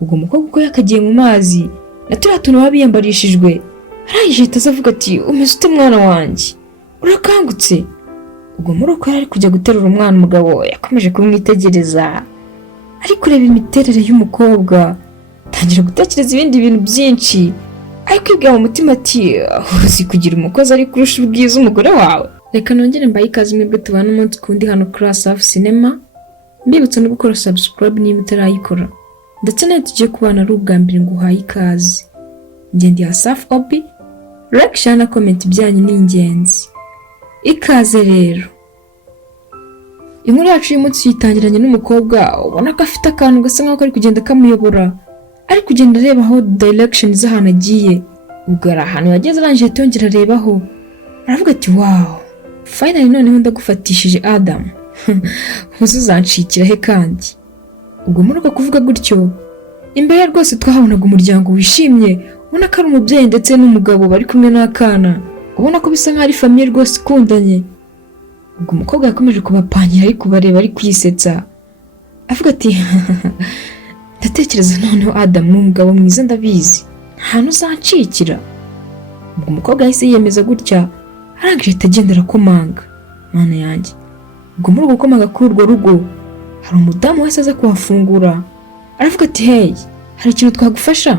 ubwo umukobwa uko yakagiye mu mazi na turiya tuntu baba biyambarishijwe arangije ahita avuga ati umeze ute mwana wanjye urakangutse. ubwo muri uko yari kujya guterura umwana umugabo yakomeje kumwitegereza ari kureba imiterere y'umukobwa atangira gutekereza ibindi bintu byinshi ari kwibwira mu mutima ati uzi kugira umukozi ari kurusha ubwiza umugore wawe. Reka nongere mbaye ikaze mwebwe tubana umunsi kundi hano kuri Asaf Cinema, mbibutsa no gukora subscribe niba utarayikora ndetse nayo tugiye kubana ari ubwa mbere nguhaye ikaze. Njye ndi Asaf Obi, like, share na comment byanyu ni ingenzi. Ikaze rero. Inkuru yacu y'umunsi yitangiranye n'umukobwa ubona ko afite akantu gasa nkaho kari kugenda kamuyobora, ari kugenda areba aho direction z'ahantu agiye. ubwo ari ahantu yageze arangije tongera arebaho aravuga ati wow, finally noneho ndagufatishije Adam. Uzanshikira he kandi. ubwo muri uko kuvuga gutyo imbere rwose twahabonaga umuryango wishimye, ubona ko ari umubyeyi ndetse n'umugabo bari kumwe n'akana, ubona ko bisa nk'ari famille rwose ikundanye. ubwo umukobwa yakomeje kubapangira ari kubareba ari kwisetsa avuga ati ndatekereza noneho Adam ni umugabo mwiza ndabizi ntahantu uzancikira. ubwo umukobwa yahise yiyemeza gutya arangije atagendera komanga. Mana yanjye, ubwo muri uko komanga kuri urwo rugo hari umudamu wese aza kuhafungura aravuga ati hey, hari ikintu twagufasha?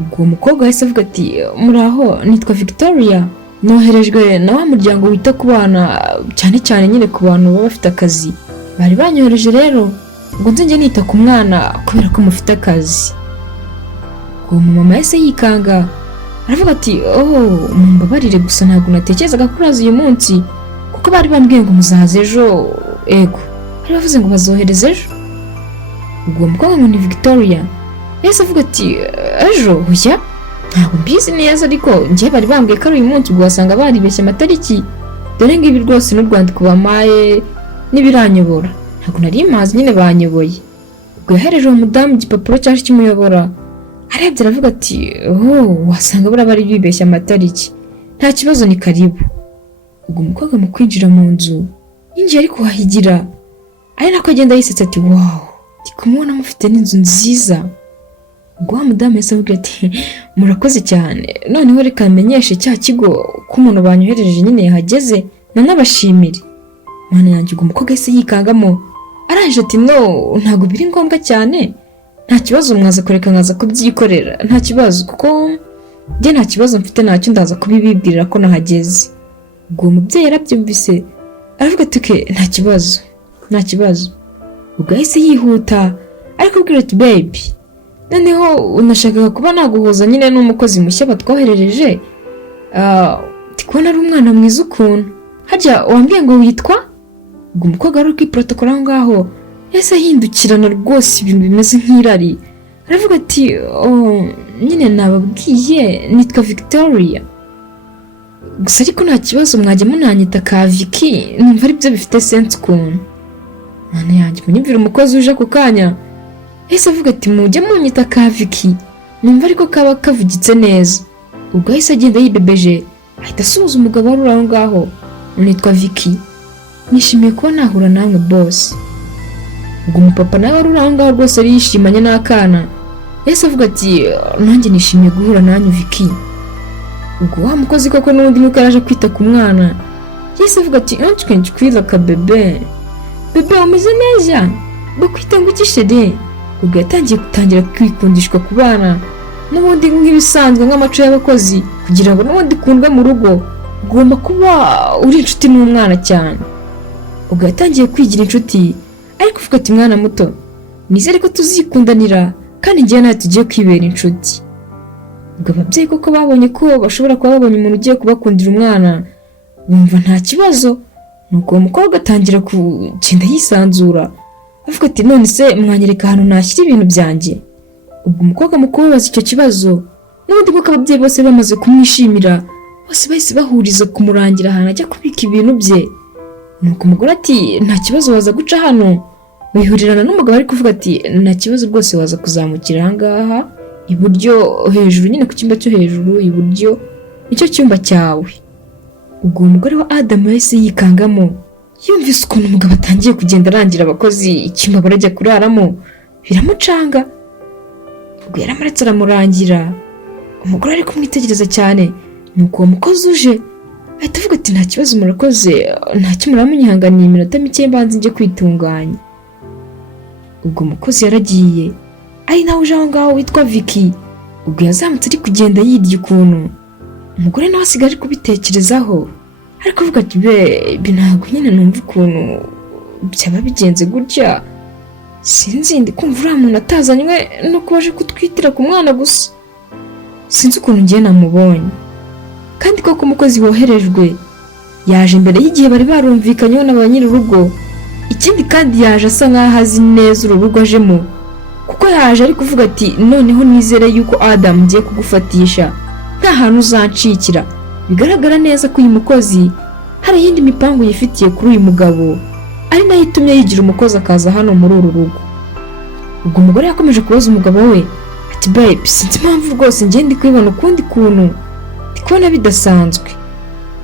ubwo umukobwa yahise avuga ati muraho, nitwa Victoria, noherejwe na wa muryango wita ku bana cyane cyane nyine ku bantu baba bafite akazi, bari banyohereje rero ngo nze nita ku mwana kubera ko mufite akazi. ubwo mama yahise yikanga aravuga ati oh, mumbabarire gusa ntabwo natekerezaga ko uraza uyu munsi kuko bari bambwiye ngo muzaze ejo. ego bari bavuze ngo bazohereze ejo. ubwo umukobwa ngo ni Victoria yahise avuga ati ejo hoya ntabwo mbizi neza ariko njye bari bambwiye ko ari uyu munsi. ubwo wasanga baribeshye amatariki, dore ngibi rwose n'urwandiko bamaye n'ibiranyobora ntabwo nari mazi nyine banyoboye. ubwo yahereje uwo mudamu igipapuro cyaje kimuyobora arebye aravuga ati oh, wasanga bari bibeshye amatariki, nta kibazo ni karibu. ubwo umukobwa mu kwinjira mu nzu yinjiye ari kuhahigira ari nako agenda yisetsa ati wow, ndi kumubona mufite n'inzu nziza. ubwo wa mudamu yahise avuga ati murakoze cyane, noneho reka menyeshe cya kigo ko umuntu banyohereje nyine yahageze nanabashimire. Mana yanjye, ubwo umukobwa yahise yikangamo arangije ati no, ntabwo biri ngombwa cyane, nta kibazo mwaza kureka nkaza kubyikorera, nta kibazo kuko njye nta kibazo mfite, ntacyo ndaza kubibibwirira ko nahageze. ubwo umubyeyi yarabyumvise aravuga ati okay, nta kibazo. ubwo yahise yihuta ariko kubwira ati baby, noneho unashakaga kuba naguhuza nyine n'umukozi mushya batwoherereje, ndi kubona ari umwana mwiza ukuntu, harya wambwiye ngo witwa? ubwo umukobwa wari uri protocol aho ngaho yahise ahindukirana rwose ibintu bimeze nk'irari aravuga ati oh, nyine nababwiye nitwa Victoria, gusa ariko nta kibazo mwajya munanyita ka Vicky, numva ari byo bifite sense ukuntu. Mana yanjye, munyumvira umukozi uje ku kanya yahise avuga ati mujye munyita ka Vicky, numva ariko kaba kavugitse neza. ubwo yahise agenda yibebeje ahita asuhuza umugabo wari aho ngaho, nitwa Vicky, nishimiye kuba nahura namwe boss. ubwo umupapa nawe wari aho ngaho rwose ari yishimanye n'akana yahise avuga ati nanjye nishimiye guhura nanyu Vicky. ubwo wa mukozi koko n'undi nuko yaraje kwita ku mwana yahise avuga ati nkwila ka bebe umeze neza, bakwita ngo iki chérie? ubwo yatangira kwikundishwa ku bana n'ubundi nk'ibisanzwe nk'amaco y'abakozi kugira ngo n'ubundi kundwe mu rugo ugomba kuba uri inshuti n'umwana cyane. ubwo yatangiye kwigira inshuti ariko uvuga ati mwana muto, nizere ko tuzikundanira kandi njye nawe tugiye kwibera inshuti. ubwo ababyeyi koko babonye ko bashobora kuba babonye umuntu ugiye kubakundira umwana bumva nta kibazo, nuko uwo mukobwa atangira kugenda yisanzura avuga ati none se mwanyereka ahantu nashyira ibintu byanjye? ubwo umukobwa mu kubabaza icyo kibazo n'ubundi kuko ababyeyi bose bamaze kumwishimira bose bahise bahuriza kumurangira ahantu ajya kubika ibintu bye. nuko umugore ati nta kibazo waza guca hano, bihurirana n'umugabo ari kuvuga ati nta kibazo rwose waza kuzamukira aha ngaha iburyo hejuru, nyine ku cyumba cyo hejuru iburyo nicyo cyumba cyawe. ubwo umugore wa Adam yahise yikangamo yumvise ukuntu umugabo atangiye kugenda arangira abakozi icyumba barajya kuraramo, biramucanga ubwo yaramuretse aramurangira. Umugore ari kumwitegereza cyane, nuko uwo mukozi uje ahita avuga ati nta kibazo murakoze, ntacyo muramunyihanganiye iminota mike mbanze njye kwitunganya. Ubwo umukozi yaragiye, ari nawe uje aho ngaho witwa Vicky. Ubwo yazamutse ari kugenda yirya ukuntu. Umugore nawe asigaye ari kubitekerezaho, ariko avuga ati be ntabwo nyine numva ukuntu byaba bigenze gutya. Sinzi ndi kumva uriya muntu atazanywe no kuba aje kutwitira ku mwana gusa. Sinzi ukuntu ngiye namubonye. Kandi koko umukozi woherejwe yaje imbere y'igihe bari barumvikanyeho na ba nyir'urugo. Ikindi kandi yaje asa nk'aho azi neza urugo ajemo, kuko yaje ari kuvuga ati noneho nizere yuko Adam ngiye kugufatisha nta hantu uzancikira. Bigaragara neza ko uyu mukozi hari iyindi mipango yifitiye kuri uyu mugabo, ari nayo itumye yigira umukozi akaza hano muri uru rugo. Ubwo umugore yakomeje kubaza umugabo we ati babe, sinzi impamvu rwose njye ndi kwibona ukundi kuntu, ndi kubona bidasanzwe.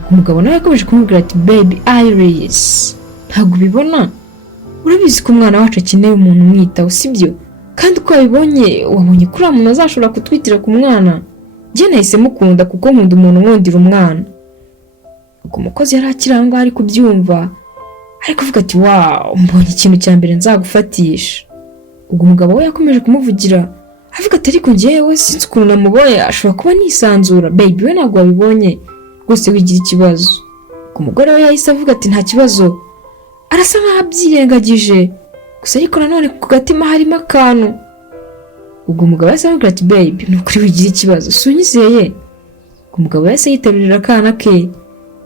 Ubwo umugabo nawe yakomeje kumubwira ati babe Iris, ntabwo ubibona? Urabizi ko umwana wacu akeneye umuntu umwitaho, sibyo? Kandi uko wabibonye wabonye ko uriya muntu azashobora kutwitira ku mwana. Njye nahise mukunda kuko nkunda umuntu nkundira umwana. Ubwo umukozi yari akiri aho ngaho ari kubyumva, ari kuvuga ati wow, mbonye ikintu cya mbere nzagufatisha. Ubwo umugabo we yakomeje kumuvugira avuga ati ariko njyewe sinzi ukuntu namubonye, ashobora kuba nisanzura. Baby we ntabwo wabibonye rwose, wigira ikibazo. Ubwo umugore we yahise avuga ati nta kibazo, arasa nk'aho abyirengagije gusa ariko nanone ku gatima harimo akantu. Ubwo umugabo yahise amubwira ati baby nukuri wigira ikibazo, sunyizeye. Ubwo umugabo yahise yiterurira akana ke,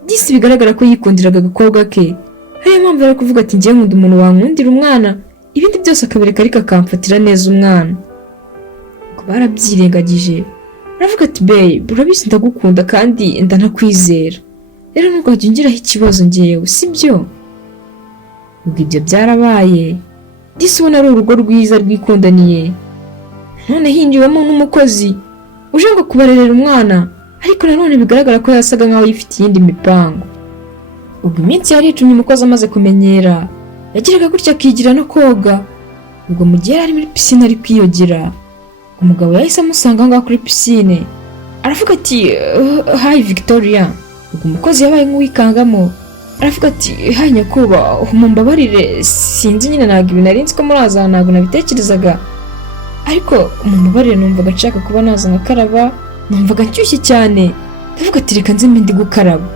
byisi bigaragara ko yikundiraga agakobwa ke. Ariyo mpamvu ari kuvuga ati njye nkunda umuntu wankundira umwana, ibindi byose akabereka ariko akamfatira neza umwana. Ubwo barabyirengagije, aravuga ati babe urabizi ndagukunda kandi ndanakwizera, rero ntugajye ungiraho ikibazo njyewe, sibyo? Ubwo ibyo byarabaye, disi ubona ari urugo rwiza rwikundaniye. None hinjiwemo n'umukozi uje ngo kubarerera umwana, ariko nanone bigaragara ko yasaga nkaho yifitiye iyindi mipango. Ubwo iminsi yari icumye umukozi amaze kumenyera, yagiraga gutya akigira no koga. Ubwo mu gihe yari muri pisine ari kwiyogera, umugabo yahise amusanga aho ngaho kuri pisine, aravuga ati hi Victoria. Ubwo umukozi yabaye nk'uwikangamo, aravuga ati hi nyakubahwa, mumbabarire sinzi nyine ntabwo ibi nari nzi ko muraza, ntabwo nabitekerezaga, ariko mumbabarire numvaga nshaka kuba naza nkakaraba, numvaga nshyushye cyane, ndavuga ati reka nze mbe ndi gukaraba.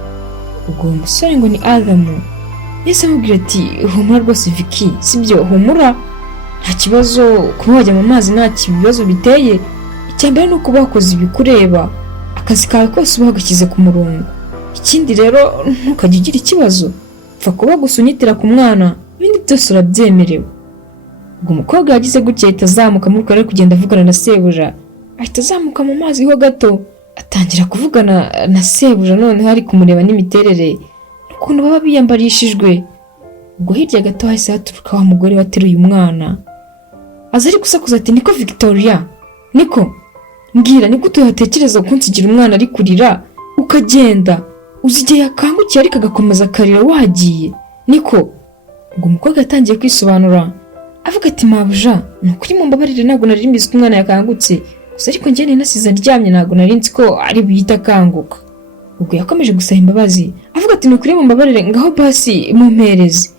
Ubwo uwo musore ngo ni Adam yahise amubwira ati humura rwose Vicky, sibyo? Humura nta kibazo, kuba wajya mu mazi nta kibazo biteye. Icyambere ni uko bakoze ibikureba, akazi kawe kose uba wagashyize ku murongo. Ikindi rero ntukajya ugira ikibazo, pfa kuba gusa unyitira ku mwana, ibindi byose urabyemerewe. Ubwo umukobwa yagize gutya ahita azamuka muri kare kugenda avugana na sebuja, ahita azamuka mu mazi ho gato atangira kuvugana na sebuja, noneho ari kumureba n'imiterere n'ukuntu baba biyambarishijwe. Ubwo hirya gato hahise haturuka wa mugore wateruye umwana, aza ari gusakuza ati niko Victoria, niko mbwira ni gute watekereza kunsigira umwana ari kurira ukagenda, uzi igihe yakangukiye ariko agakomeza akarira wagiye, niko? Ubwo umukobwa yatangiye kwisobanura avuga ati mabuja nukuri mumbabarire ntabwo nari mbizi ko umwana yakangutse, gusa ariko njye nasize aryamye ntabwo nari nzi ko ari buhita akanguka. Ubwo yakomeje gusaba imbabazi avuga ati nukuri mumbabarire ngaho basi mumpereze.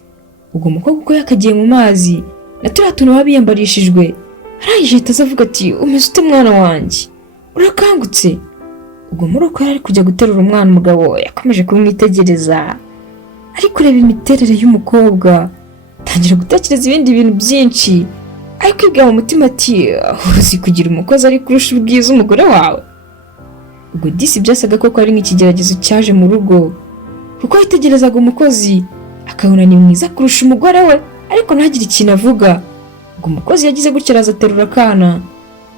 Ubwo umukobwa uko yakagiye mu mazi na turiya tuntu baba biyambarishijwe, arangije ahita avuga ati umeze ute mwana wanjye, urakangutse? Ubwo muri uko yari kujya guterura umwana, umugabo yakomeje kumwitegereza ari kureba imiterere y'umukobwa, atangira gutekereza ibindi bintu byinshi, ari kwibwira mu mutima ati uzi kugira umukozi ari kurusha ubwiza umugore wawe. Ubwo disi byasaga koko ari nk'ikigeragezo cyaje mu rugo, kuko yitegerezaga umukozi akabona ni mwiza kurusha umugore we, ariko ntagire ikintu avuga. Ubwo umukozi yagize gutya araza aterura akana,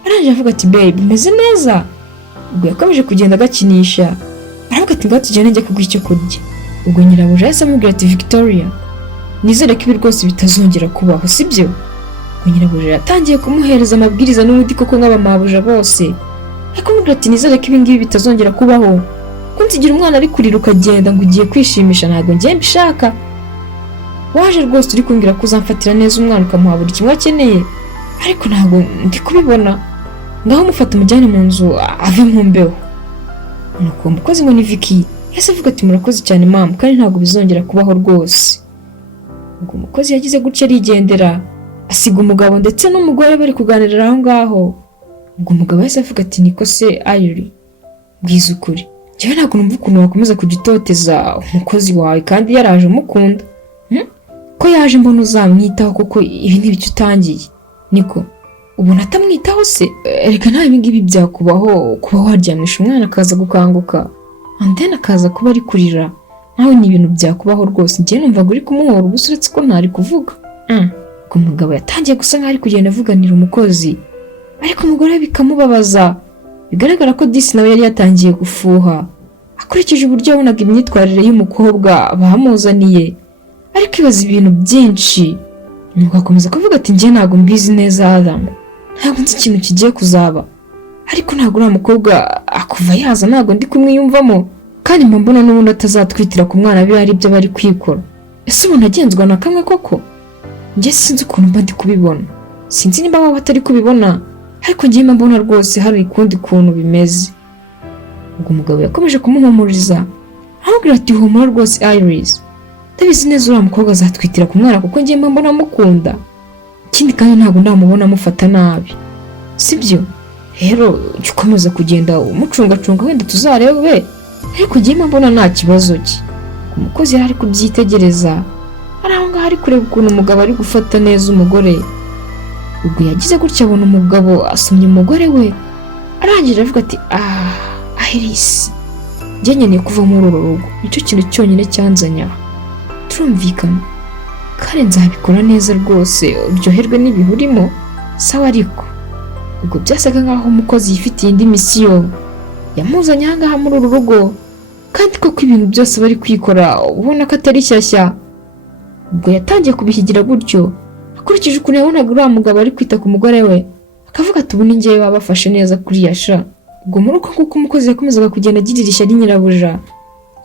arangije avuga ati babe umeze neza. Ubwo yakomeje kugenda agakinisha, aravuga ati ngaho tugende njye kuguha icyo kurya. Ubwo nyirabuja yahise amubwira ati Victoria nizere ko ibi rwose bitazongera kubaho, sibyo? Ubwo nyirabuja yatangiye kumuhereza amabwiriza n'ubundi koko nk'abamabuja bose, akamubwira ati nizere ko ibi ngibi bitazongera kubaho, kunsigira umwana ari kurira ukagenda ngo ugiye kwishimisha ntabwo njye mbishaka. Waje rwose uri kumbwira ko uzamfatira neza umwana ukamuha buri kimwe akeneye, ariko ntabwo ndi kubibona. ngaho mufata umujyane mu nzu ave mu mbeho. Nuko uwo mukozi ngo ni Vicky yahise avuga ati murakoze cyane mama kandi ntabwo bizongera kubaho rwose. Ubwo umukozi yagize gutya arigendera asiga umugabo ndetse n'umugore bari kuganirira aho ngaho. Ubwo umugabo yahise avuga ati niko se Ayuri bwiza ukuri njyewe ntabwo numva ukuntu wakomeza kugitoteza umukozi wawe kandi yaraje umukunda. Ko yaje mbona uzamwitaho kuko ibi ntibicyo utangiye niko ubona atamwitaho se? Reka nta ibingibi byakubaho kuba waryamisha umwana akaza gukanguka andena akaza kuba ari kurira nawe ni ibintu byakubaho rwose. Njye numvaga uri kumuhora ubusa uretse ko ntari kuvuga. Ubwo umugabo yatangiye gusa nk'ari kugenda avuganira umukozi ariko umugore bikamubabaza bigaragara ko disi nawe yari yatangiye gufuha akurikije uburyo yabonaga imyitwarire y'umukobwa bamuzaniye ariko ibaza ibintu byinshi. Nuko akomeza kuvuga ati njye ntabwo mbizi neza Adam, ntabwo nzi ikintu kigiye kuzaba ariko ntabwo uriya mukobwa akuva yaza ntabwo ndi kumwiyumvamo kandi mbona n'ubundi atazatwitira ku mwana be ari byo bari kwikora. Ese ubu ntagenzwa na kamwe koko? Njye sinzi ukuntu mba ndi kubibona, sinzi niba waba atari kubibona ariko njye mbona rwose hari ukundi kuntu bimeze. Ubwo umugabo yakomeje kumuhumuriza amubwira ati humura rwose Iris, ndabizi neza uriya mukobwa azatwitira ku mwana kuko njye mbona amukunda, ikindi kandi ntabwo ndamubona amufata nabi sibyo. Rero jya ukomeza kugenda umucungacunga wenda tuzarebe ariko njye mbona nta kibazo cye. Umukozi yari ari kubyitegereza ari aho ngaho ari kureba ukuntu umugabo ari gufata neza umugore. Ubwo yagize gutya abona umugabo asomye umugore we arangije avuga ati Iris njye nkeneye kuva muri uru rugo, nicyo kintu cyonyine cyanzanye aha, turumvikana kandi nzabikora neza rwose uryoherwe n'ibihurimo sawa. Ariko ubwo byasaga nkaho umukozi yifitiye indi misiyo yamuzanye aha ngaha muri uru rugo kandi koko ibintu byose bari kwikora ubona ko atari shyashya. Ubwo yatangiye kubihigira gutyo akurikije ukuntu yabonaga uriya mugabo ari kwita ku mugore we akavuga ati ubu ni njyewe babafashe neza kuriya sha. Ubwo muri uko nguko umukozi yakomezaga kugenda agirira ishyari nyirabuja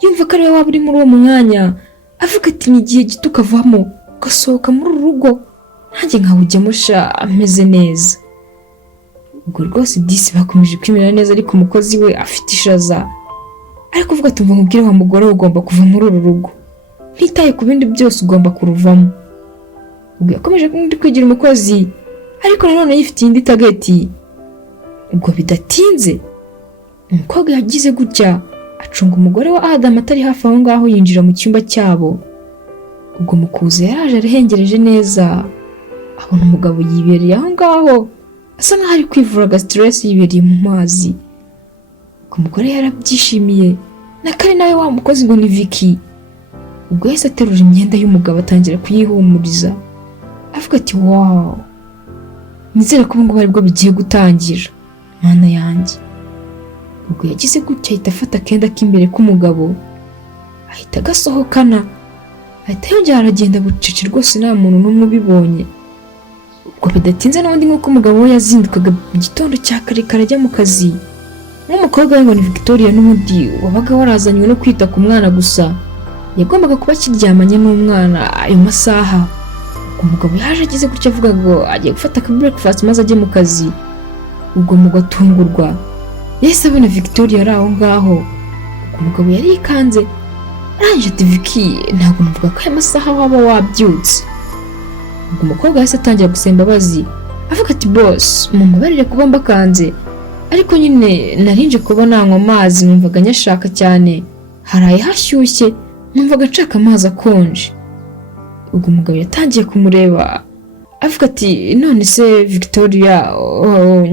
yumva ko ari we waba uri muri uwo mwanya avuga ati ni igihe gito ukavamo ugasohoka muri uru rugo nanjye nkawujyamo sha ameze neza. Ubwo rwose disi bakomeje kwimera neza ariko umukozi we afite ishaza ariko uvuga ati umva mubwire wa mugore ugomba kuva muri uru rugo ntitaye ku bindi byose ugomba kuruvamo. Ubwo yakomeje kwigira umukozi ariko nanone yifitiye indi tageti. Ubwo bidatinze umukobwa yagize gutya acunga umugore wa Adam atari hafi aho ngaho yinjira mu cyumba cyabo. Ubwo mukuze yaraje arahengereje neza abona umugabo yibereye aho ngaho asa nkaho ari kwivura stress yibereye mu mazi. Ubwo umugore yarabyishimiye na kare nawe wa mukozi ngo ni Vicky. Ubwo yahise aterura imyenda y'umugabo atangira kuyihumuriza avuga ati wow, nizere ko ubungubu aribwo bigiye gutangira mana yanjye. Ubwo yagize gutya ahita afata akenda k'imbere k'umugabo ahita agasohokana ahita yongera aragenda bucece rwose nta muntu n'umwe ubibonye. Ubwo bidatinze n'ubundi nk'uko umugabo we yazindukaga mu gitondo cya kare kare ajya mu kazi nk'umukobwa we ngo ni Victoria n'ubundi wabaga warazanywe no kwita ku mwana gusa yagombaga kuba akiryamanye n'umwana ayo masaha. Umugabo yaje agize gutya avuga ngo agiye gufata ka breakfast maze ajye mu kazi. Ubwo mugatungurwa yahise abona Victoria ari aho ngaho. Umugabo yari yikanze arangije ati Vicky ntabwo numvuga ko aya masaha waba wabyutse. Ubwo umukobwa yahise atangira gusaba imbabazi avuga ati boss mumbabarire kuba mbakanze ariko nyine narinje kuba nanywa amazi numvaga nyashaka cyane haraye hashyushye numvaga nshaka amazi akonje. Ubwo umugabo yatangiye kumureba avuga ati none se Victoria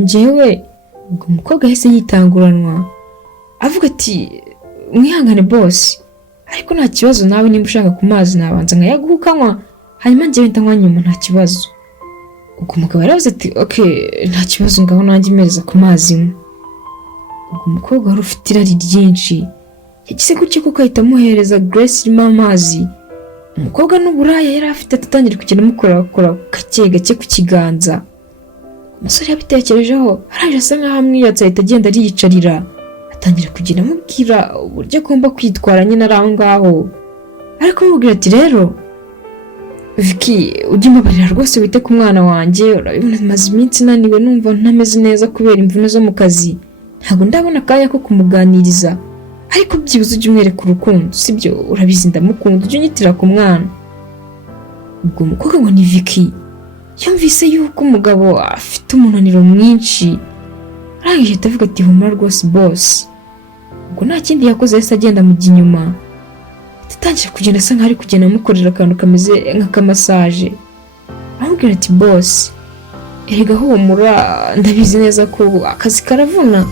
njyewe. Ubwo umukobwa yahise yitanguranwa avuga ati mwihangane boss ariko nta kibazo nawe nimba ushaka ku mazi nabanza nkayaguha ukanywa hanyuma njyewe ndanywa nyuma nta kibazo. Ubwo umugabo yaravuze ati okay nta kibazo ngaho nanjye mpereza ku mazi nywa. Ubwo umukobwa wari ufite irari ryinshi yagize gutya kuko ahita amuhereza Grace irimo amazi. Umukobwa n'uburaya yari afite atatangira kugenda amukora gake gake ku kiganza. Umusore yabitekerejeho araje asa nkaho amwiyatsa ahita agenda ariyicarira atangira kugenda amubwira uburyo agomba kwitwara nyine ari aho ngaho ariko amubwira ati rero Vicky ujye umbabarira rwose wite ku mwana wanjye, urabibona maze iminsi naniwe numva ntameze neza kubera imvune zo mu kazi, ntabwo ndabona akanya ko kumuganiriza, ariko byibuze ujye umwereka urukundo sibyo, urabizi ndamukunda, ujye unyitira ku mwana. Ubwo umukobwa ngo ni Vicky yumvise yuko umugabo afite umunaniro mwinshi, arangije atavuga ati humura rwose boss. Ubwo nta kindi yakoze yahise agenda mujya inyuma, atangiye kugenda asa nkaho ari kugenda amukorera akantu kameze nk'akamasaje, amubwira ati boss erega humura, ndabizi neza ko akazi karavuna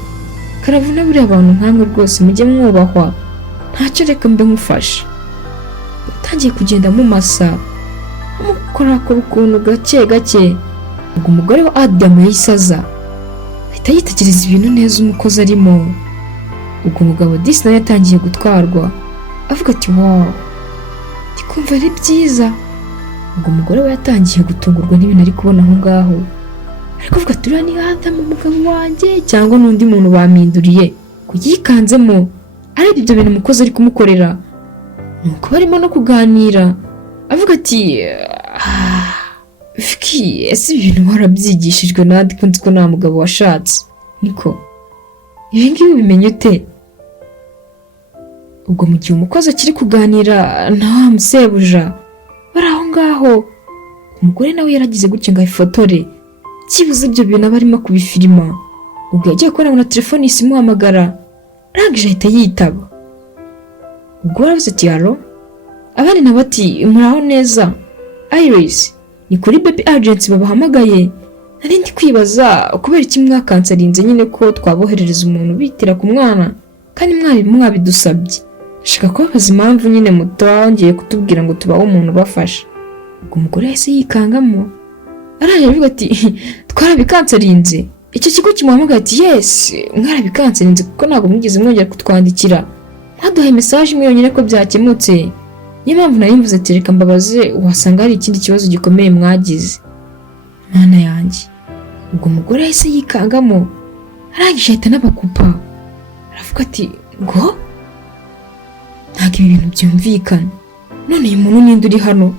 buriya abantu nkamwe rwose mujye mwubahwa, ntacyo reka mbe nkufasha. Atangiye kugenda amumasa amukorakora ukuntu gake gake. Ubwo umugore wa Adam yahise aza ahita yitegereza ibintu neza umukozi arimo. Ubwo umugabo disi nawe yatangiye gutwarwa avuga ati wow ndikumva ari byiza. Ubwo umugore we yatangiye gutungurwa n'ibintu ari kubona aho ngaho, ariko avuga ati uriya ni Adam umugabo wanjye cyangwa n'undi muntu baminduriye, kuyikanzemo areba ibyo bintu umukozi ari kumukorera. Nuko barimo no kuganira avuga ati Vicky ese ibintu warabyigishijwe nandi ko nzi ko nta mugabo washatse niko ibi ngibi ubimenye ute? Ubwo mu gihe umukozi akiri kuganira na wa musebuja bari aho ngaho, umugore nawe yaragize gutya ngo ayifotore kibuze ibyo bintu aba arimo kubifirima. Ubwo yagiye kubona na telefone isimuhamagara, arangije ahita yitaba. Ubwo aravuze ati halo, abandi nabo ati muraho neza Iris, ni kuri baby agency babahamagaye, nari ndi kwibaza kubera iki mwakansarinze nyine ko twaboherereza umuntu bitira ku mwana kandi mwari mwabidusabye, shaka kubabaza impamvu nyine mutongeye kutubwira ngo tubaho umuntu bafasha. Ubwo umugore yahise yikangamo arangije avuga ati twarabikansarinze. Icyo kigo kimuhamagaye ati yes mwarabikansarinze kuko ntabwo mwigeze mwongera kutwandikira, mwaduhaye message imwe yonyine ko byakemutse, niyo mpamvu nari mvuze ati reka mbabaze wasanga hari ikindi kibazo gikomeye mwagize. Mana yanjye. Ubwo umugore yahise yikangamo arangije ahita n'abakupa aravuga ati ngo ntabwo ibi bintu byumvikana, none uyu muntu ninde uri hano,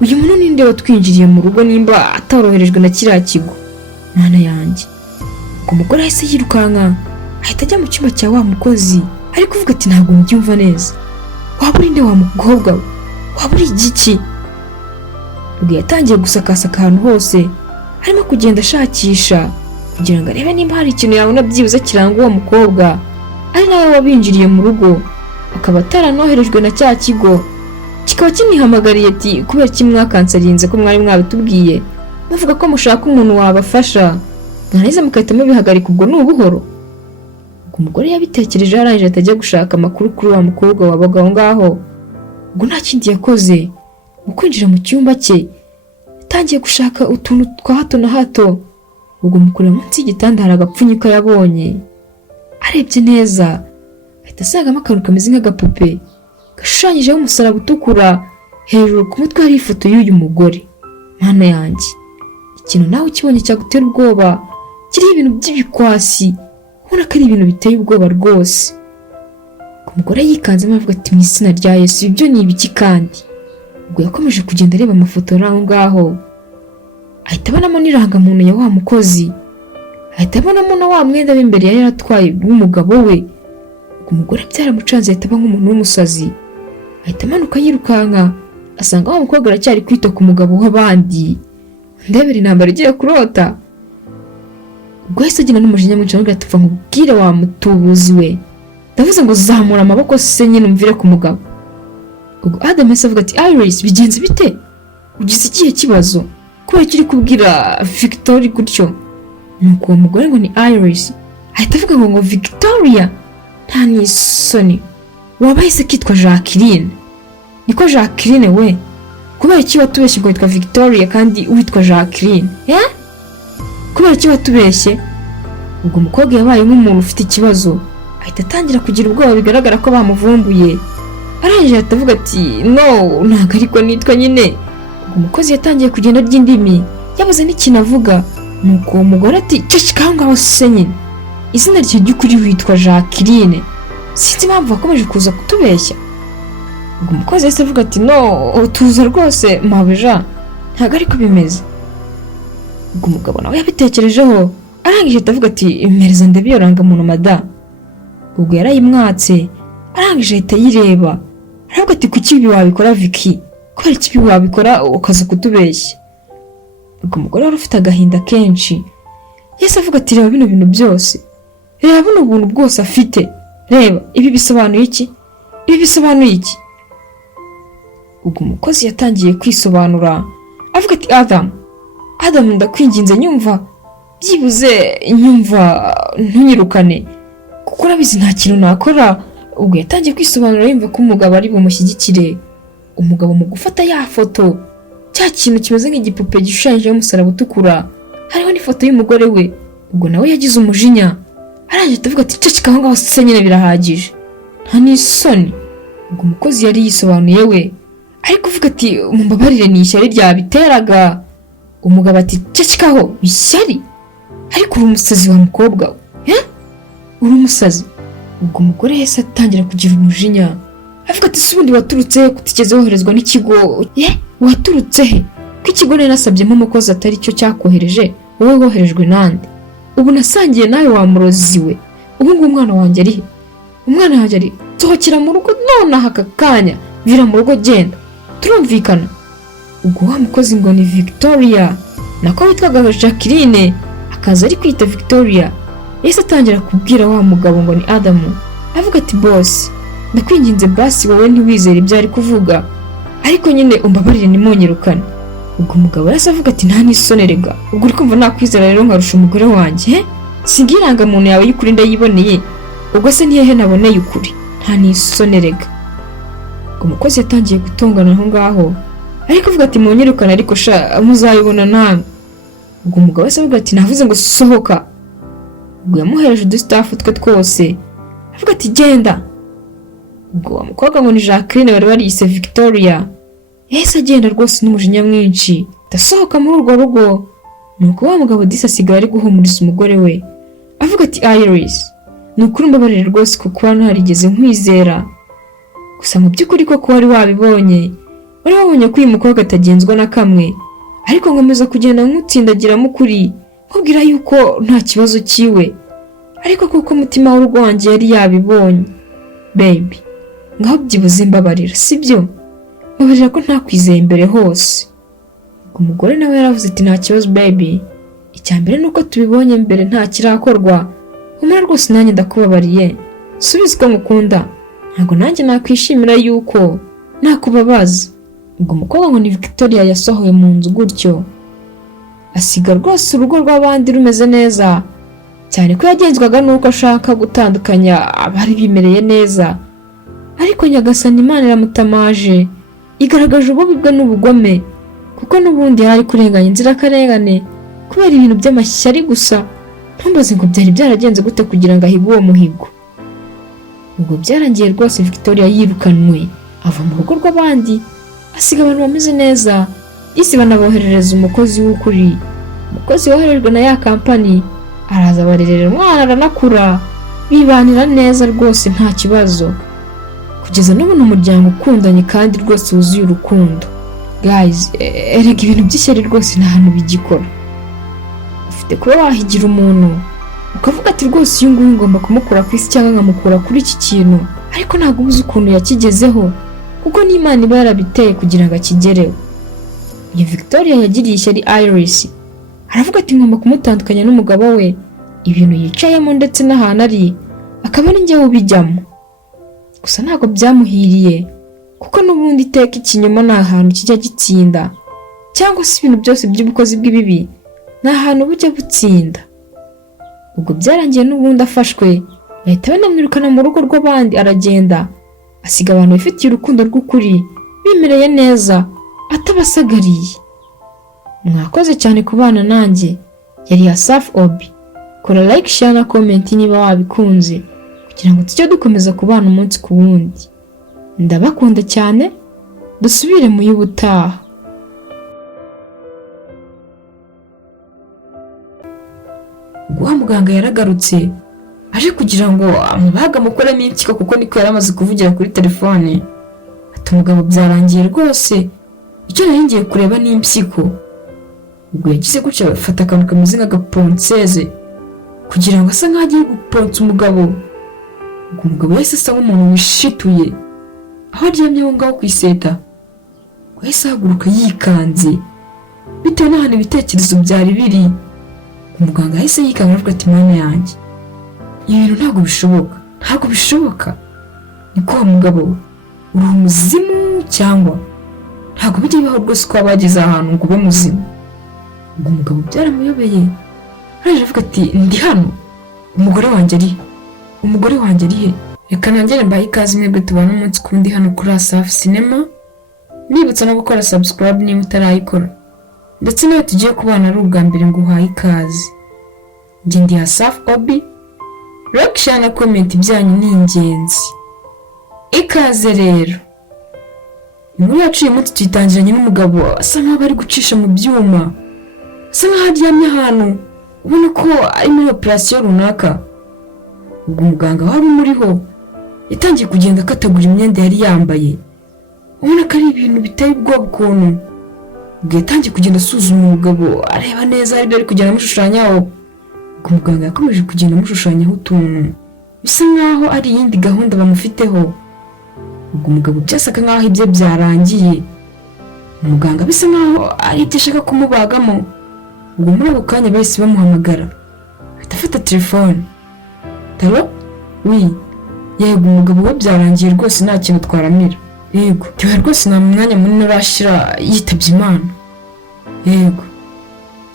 uyu muntu ninde watwinjiriye mu rugo nimba atoroherejwe na kiriya kigo? Mana yanjye. Ubwo umugore yahise yirukanka ahita ajya mu cyumba cya wa mukozi ari kuvuga ati ntabwo mbyumva neza, waba uri nde wa mukobwa we, waba uri igiki? Ubwo yatangiye gusakasaka ahantu hose arimo kugenda ashakisha kugira ngo arebe nimba hari ikintu yabona byibuze kiranga uwo mukobwa ari nawe wabinjiriye mu rugo, akaba ataranoherejwe na cya kigo, kikaba kinihamagariye ati kubera iki mwakansarinze ko mwari mwabitubwiye muvuga ko mushaka umuntu wabafasha, mwarangiza mugahita mubihagarika, ubwo ni ubuhoro? Ubwo umugore yabitekereje arangije atajya gushaka amakuru kuri wa mukobwa wabaga aho ngaho. Ubwo nta kindi yakoze mu kwinjira mu cyumba cye, yatangiye gushaka utuntu twa hato na hato. Ubwo mukurira munsi y'igitanda hari agapfunyika yabonye, arebye neza ahita asangamo akantu kameze nk'agapupe gashushanyijeho umusaraba utukura, hejuru ku mutwe hari ifoto y'uyu mugore. Mana yanjye, ikintu nawe ukibonye cyagutera ubwoba, kiriho ibintu by'ibikwasi, ubona ko ari ibintu biteye ubwoba rwose. Umugore yikanzemo avuga ati mu izina rya Yesu ibyo ni ibiki kandi? Ubwo yakomeje kugenda areba amafoto aho ngaho, ahita abonamo n'irangamuntu ya wa mukozi, ahita abonamo na wa mwenda w'imbere yari yaratwaye w'umugabo we. Ubwo umugore byaramucanze ahita aba nk'umuntu w'umusazi, ahita amanuka yirukanka asanga wa mukobwa aracyari kwita ku mugabo w'abandi. Ndebera intambara igiye kurota. Ubwo yahise agenda n'umujinya mwinshi avuga ati mva nkubwire wa mutubuzi we, ndavuze ngo zamura amaboko se nyine umvire ku mugabo. Ubwo Adam yahise avuga ati Iris bigenze bite, ugize ikihe kibazo, kubera icyo uri kubwira Victoria gutyo? Nuko uwo mugore ngo ni Iris ahita avuga ngo Victoria nta n'isoni, waba yise kitwa Jacqueline? Niko Jacqueline we, kubera iki watubeshye ngo witwa Victoria kandi witwa Jacqueline? Kubera iki watubeshye? Ubwo umukobwa yabaye nk'umuntu ufite ikibazo, ahita atangira kugira ubwoba bigaragara ko bamuvumbuye. Arangije ahita avuga ati no ntabwo ariko nitwa nyine. Ubwo umukozi yatangiye kugenda arya indimi yabuze n'ikintu avuga. Nuko uwo mugore ati ceceka ngaho se nyine, izina rye ry'ukuri witwa Jacqueline, sinzi impamvu wakomeje kuza kutubeshya. ubwo umukozi yahise avuga ati no tuza rwose mabuja ntabwo ariko bimeze. ubwo umugabo nawe yabitekerejeho arangije avuga ati mpereza ndebe iyo rangamuntu mada. ubwo yarayimwatse arangije ahita yireba aravuga ati kuki ibi wabikora Vicky, kubera iki ibi wabikora ukaza kutubeshya. ubwo umugore wari ufite agahinda kenshi yahise avuga ati reba bino bintu byose, reba buno buntu bwose afite, reba ibi bisobanuye iki, ibi bisobanuye iki. ubwo umukozi yatangiye kwisobanura avuga ati Adam ndakwinginze nyumva, byibuze nyumva ntunyirukane kuko urabizi nta kintu nakora. ubwo yatangiye kwisobanura yumva ko umugabo ari bumushyigikire. umugabo mu gufata ya foto, cya kintu kimeze nk'igipupe gishushanyijeho umusaraba utukura, hariho n'ifoto y'umugore we. ubwo nawe yagize umujinya arangije avuga ati ceceka aho ngaho se nyine birahagije, nta n'isoni. ubwo umukozi yari yisobanuye we ariko uvuga ati mumbabarire ni ishyari ryabiteraga. umugabo ati cecekaho ishyari, ariko uri umusazi wa mukobwa we, uri umusazi. ubwo umugore yahise atangira kugira umujinya avuga ati se ubundi waturutse he kutigeze woherezwa n'ikigo? waturutse he ko ikigo nari nasabyemo umukozi atari cyo cyakohereje, wowe woherejwe nande? ubu nasangiye nawe wa murozi we. ubu ngubu umwana wanjye ari he? umwana wanjye ari sohokera mu rugo nonaha aka kanya, vira mu rugo genda, turumvikana. ubwo wa mukozi ngo ni Victoria, nako witwaga Jacqueline akaza ari kwita Victoria, yahise atangira kubwira wa mugabo ngo ni Adamu avuga ati boss ndakwinginze basi wowe ntiwizere ibyo ari kuvuga, ariko nyine umbabarire nimunyirukane. ubwo umugabo yahise avuga ati nta n'isoni rega, ubwo uri kumva nakwizera rero nkarusha umugore wanjye? singiranga muntu yawe y'ukuri ndayiboneye, ubwo se nihehe naboneye ukuri? nta n'isoni rega. umukozi yatangiye gutongana aho ngaho ariko avuga ati munyirukane ariko sha muzayibona namwe. ubwo umugabo yahise avuga ati navuze ngo sohoka. ubwo yamuhereje udustafu twe twose avuga ati genda. ubwo wa mukobwa ngo ni Jacqueline bari bariyise Victoria yahise agenda rwose n'umujinya mwinshi ndasohoka muri urwo rugo. nuko wa mugabo disi asigaye ari guhumuriza umugore we avuga ati Iris ni ukuri mbabarire rwose kuko ntarigeze nkwizera, gusa mu by'ukuri koko wari wabibonye, wari wabonye ko uyu mukobwa atagenzwa na kamwe, ariko nkomeza kugenda nk'utsindagiramo ukuri nkubwira yuko nta kibazo kiwe, ariko kuko umutima w'urugo wanjye yari yabibonye. baby ngaho byibuze mbabarira sibyo, mbabarira ko ntakwizeye imbere hose. ubwo umugore nawe yaravuze ati nta kibazo baby, icyambere nuko tubibonye mbere nta kirakorwa, umara rwose nanjye ndakubabariye, subiza ko ngukunda, ntabwo nanjye nakwishimira yuko nakubabaza. ubwo umukobwa ngo ni Victoria yasohoye mu nzu gutyo asiga rwose urugo rw'abandi rumeze neza, cyane ko yagenzwaga nuko ashaka gutandukanya abari bimereye neza, ariko nyagasani Imana iramutamaje igaragaje ububi bwe n'ubugome, kuko n'ubundi yari kurenganya inzirakarengane kubera ibintu by'amashyari gusa. ntumbaze ngo byari byaragenze gute kugira ngo ahige uwo muhigo. ubwo byarangiye rwose Victoria yirukanwe ava mu rugo rw'abandi asiga abantu bameze neza, isi banaboherereza umukozi w'ukuri. umukozi woherejwe na ya kampani araza barerera umwana aranakura, bibanira neza rwose nta kibazo, kugeza n'ubu ni umuryango ukundanye kandi rwose wuzuye urukundo. guys erega ibintu by'ishyari rwose nta hantu bigikora. ufite kuba wahigira umuntu ukavuga ati rwose uyu nguyu ngomba kumukura ku isi cyangwa nkamukura kuri iki kintu, ariko ntabwo ubuze ukuntu yakigezeho kuko n'Imana iba yarabiteye kugira ngo akigereho. iyo Victoria yagiriye ishyari Iris aravuga ati ngomba kumutandukanya n'umugabo we, ibintu yicayemo ndetse n'ahantu ari akaba ari njye ubijyamo. gusa ntabwo byamuhiriye kuko n'ubundi iteka ikinyoma nta hantu kijya gitsinda, cyangwa se ibintu byose by'ubukozi bw'ibibi nta hantu bujya butsinda. ubwo byarangiye n'ubundi afashwe bahita banamwirukana mu rugo rw'abandi aragenda asiga abantu bifitiye urukundo rw'ukuri bimereye neza atabasagariye. mwakoze cyane kubana nanjye, yari Asaf Obi. kora like, share na comment niba wabikunze kugira ngo tujye dukomeza kubana umunsi ku wundi. ndabakunda cyane, dusubire mu y'ubutaha. guha muganga yaragarutse aje kugira ngo amubaga mukoremo impyiko kuko niko yaramaze kuvugira kuri telefone. umugabo byarangiye rwose, icyo nari ngiye kureba ni impyiko. Ubwo yagize gutya afata akantu kameze nk'agaponseze kugira ngo asa nk'aho agiye guponsa umugabo. Ubwo umugabo yahise asa nk'umuntu wishituye aho aryamye aho ngaho ku iseta. Yahise ahaguruka yikanze bitewe n'ahantu ibitekerezo byari biri. Umuganga yahise yikanga avuga ati mana yanjye, ibi bintu ntabwo bishoboka. Niko wa mugabo uri umuzimu cyangwa ntabwo bijya bibaho rwose ko abageze ahantu ngo ube muzimu. Ubwo umugabo byaramuyobeye araje avuga ati ndi hano, umugore wanjye ari he? Reka nangere mbaye ikaze mwebwe tubana umunsi kundi hano kuri Asaf Cinema. Nibutsa no gukora subscribe niba utarayikora, ndetse nawe tugiye kubana ari ubwa mbere ngo uhaye ikaze. Njye ndi Asaf Obi. Like, share na comment byanyu ni ingenzi. Ikaze rero. Inkuru yacu uyu munsi tuyitangiranye n'umugabo asa nk'aho bari gucisha mu byuma, asa nk'aho aryamye ahantu ubona ko ari muri operasiyo runaka. Ubwo umuganga wari umuriho yatangiye kugenda akatagura imyenda yari yambaye, ubona ko ari ibintu biteye ubwoba ukuntu. Ubwo yatangiye kugenda asuzuma umugabo areba neza ibyo ari kugenda amushushanyaho. Ubwo umuganga yakomeje kugenda amushushanyaho utuntu bisa nk'aho ari iyindi gahunda bamufiteho. Ubwo umugabo byasaga nk'aho ibye byarangiye, umuganga bisa nk'aho ari ibyo ashaka kumubagamo. Ubwo muri ako kanya bahise bamuhamagara, ahita afata telefone. Talo? Oui. Yego umugabo we byarangiye rwose nta kintu twaramira. Yego tiwe rwose nta mwanya munini urashira yitabye Imana. Yego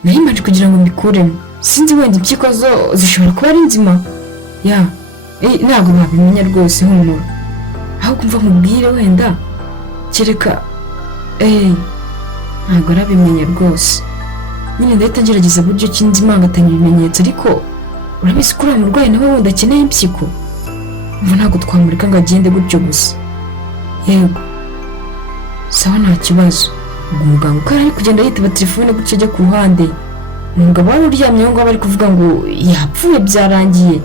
nari maje kugira ngo mbikuremo, sinzi wenda impyiko zo zishobora kuba ari nzima. Ntabwo babimenya rwose humura, aho kumva nkubwire wenda kereka ntabwo arabimenya rwose. Nyine ndahita ngerageza buryo kinzi mangatanya ibimenyetso, ariko urabizi ko uriya murwayi nawe wundi akeneye impyiko. Umva ntabwo twamureka ngo agende gutyo gusa. Yego sawa nta kibazo. Ubwo umuganga uko ari kugenda yitaba telefone gutyo ajya ku ruhande, umugabo wari uryamye aho ngaho bari kuvuga ngo yapfuye byarangiye.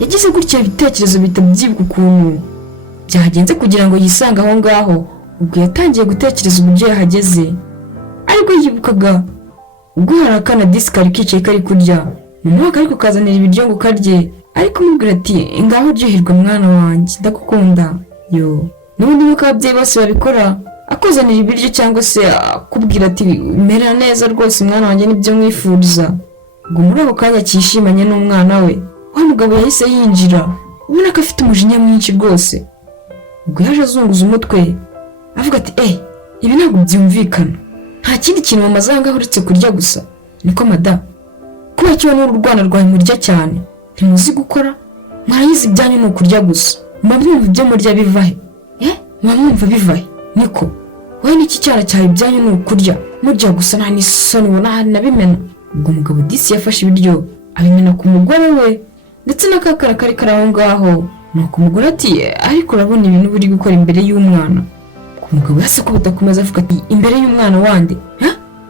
Yagize gutya ibitekerezo bihita byibuka ukuntu byagenze kugira ngo yisange aho ngaho. Ubwo yatangiye gutekereza uburyo yahageze, ariko yibukaga ubwo hari akana disi kari kicaye kari kurya, mama kari kukazanira ibiryo ngo karye, ariko umubwira ati ngaho uryoherwa mwana wanjye ndagukunda. N'ubundi nuko ababyeyi bose babikora, akuzanira ibiryo cyangwa se akubwira ati mera neza rwose mwana wanjye nibyo mwifuriza. Ubwo muri ako kanya akishimanye n'umwana we, wa mugabo yahise yinjira ubona ko afite umujinya mwinshi rwose. Ubwo yaje azunguza umutwe avuga ati ibi ntabwo byumvikana, nta kindi kintu mamaze ahangaha uretse kurya gusa. Niko mada, kuba cyo n'uru rwana rwawe murya cyane, ntimuzi gukora, mwarayize ibyanyu ni ukurya gusa. Mwumva ibyo murya bivahe? Mwumva bivahe? Niko wowe n'iki cyara cyawe ibyanyu ni ukurya murya gusa, nta n'isoni ubona hari nabimena. Ubwo umugabo disi yafashe ibiryo abimena ku mugore we ndetse n'akakara kari kari aho ngaho. Nuko umugore ati ariko urabona ibintu buri gukora imbere y'umwana. Umugabo yase ko batakomeza avuga ati imbere y'umwana wande?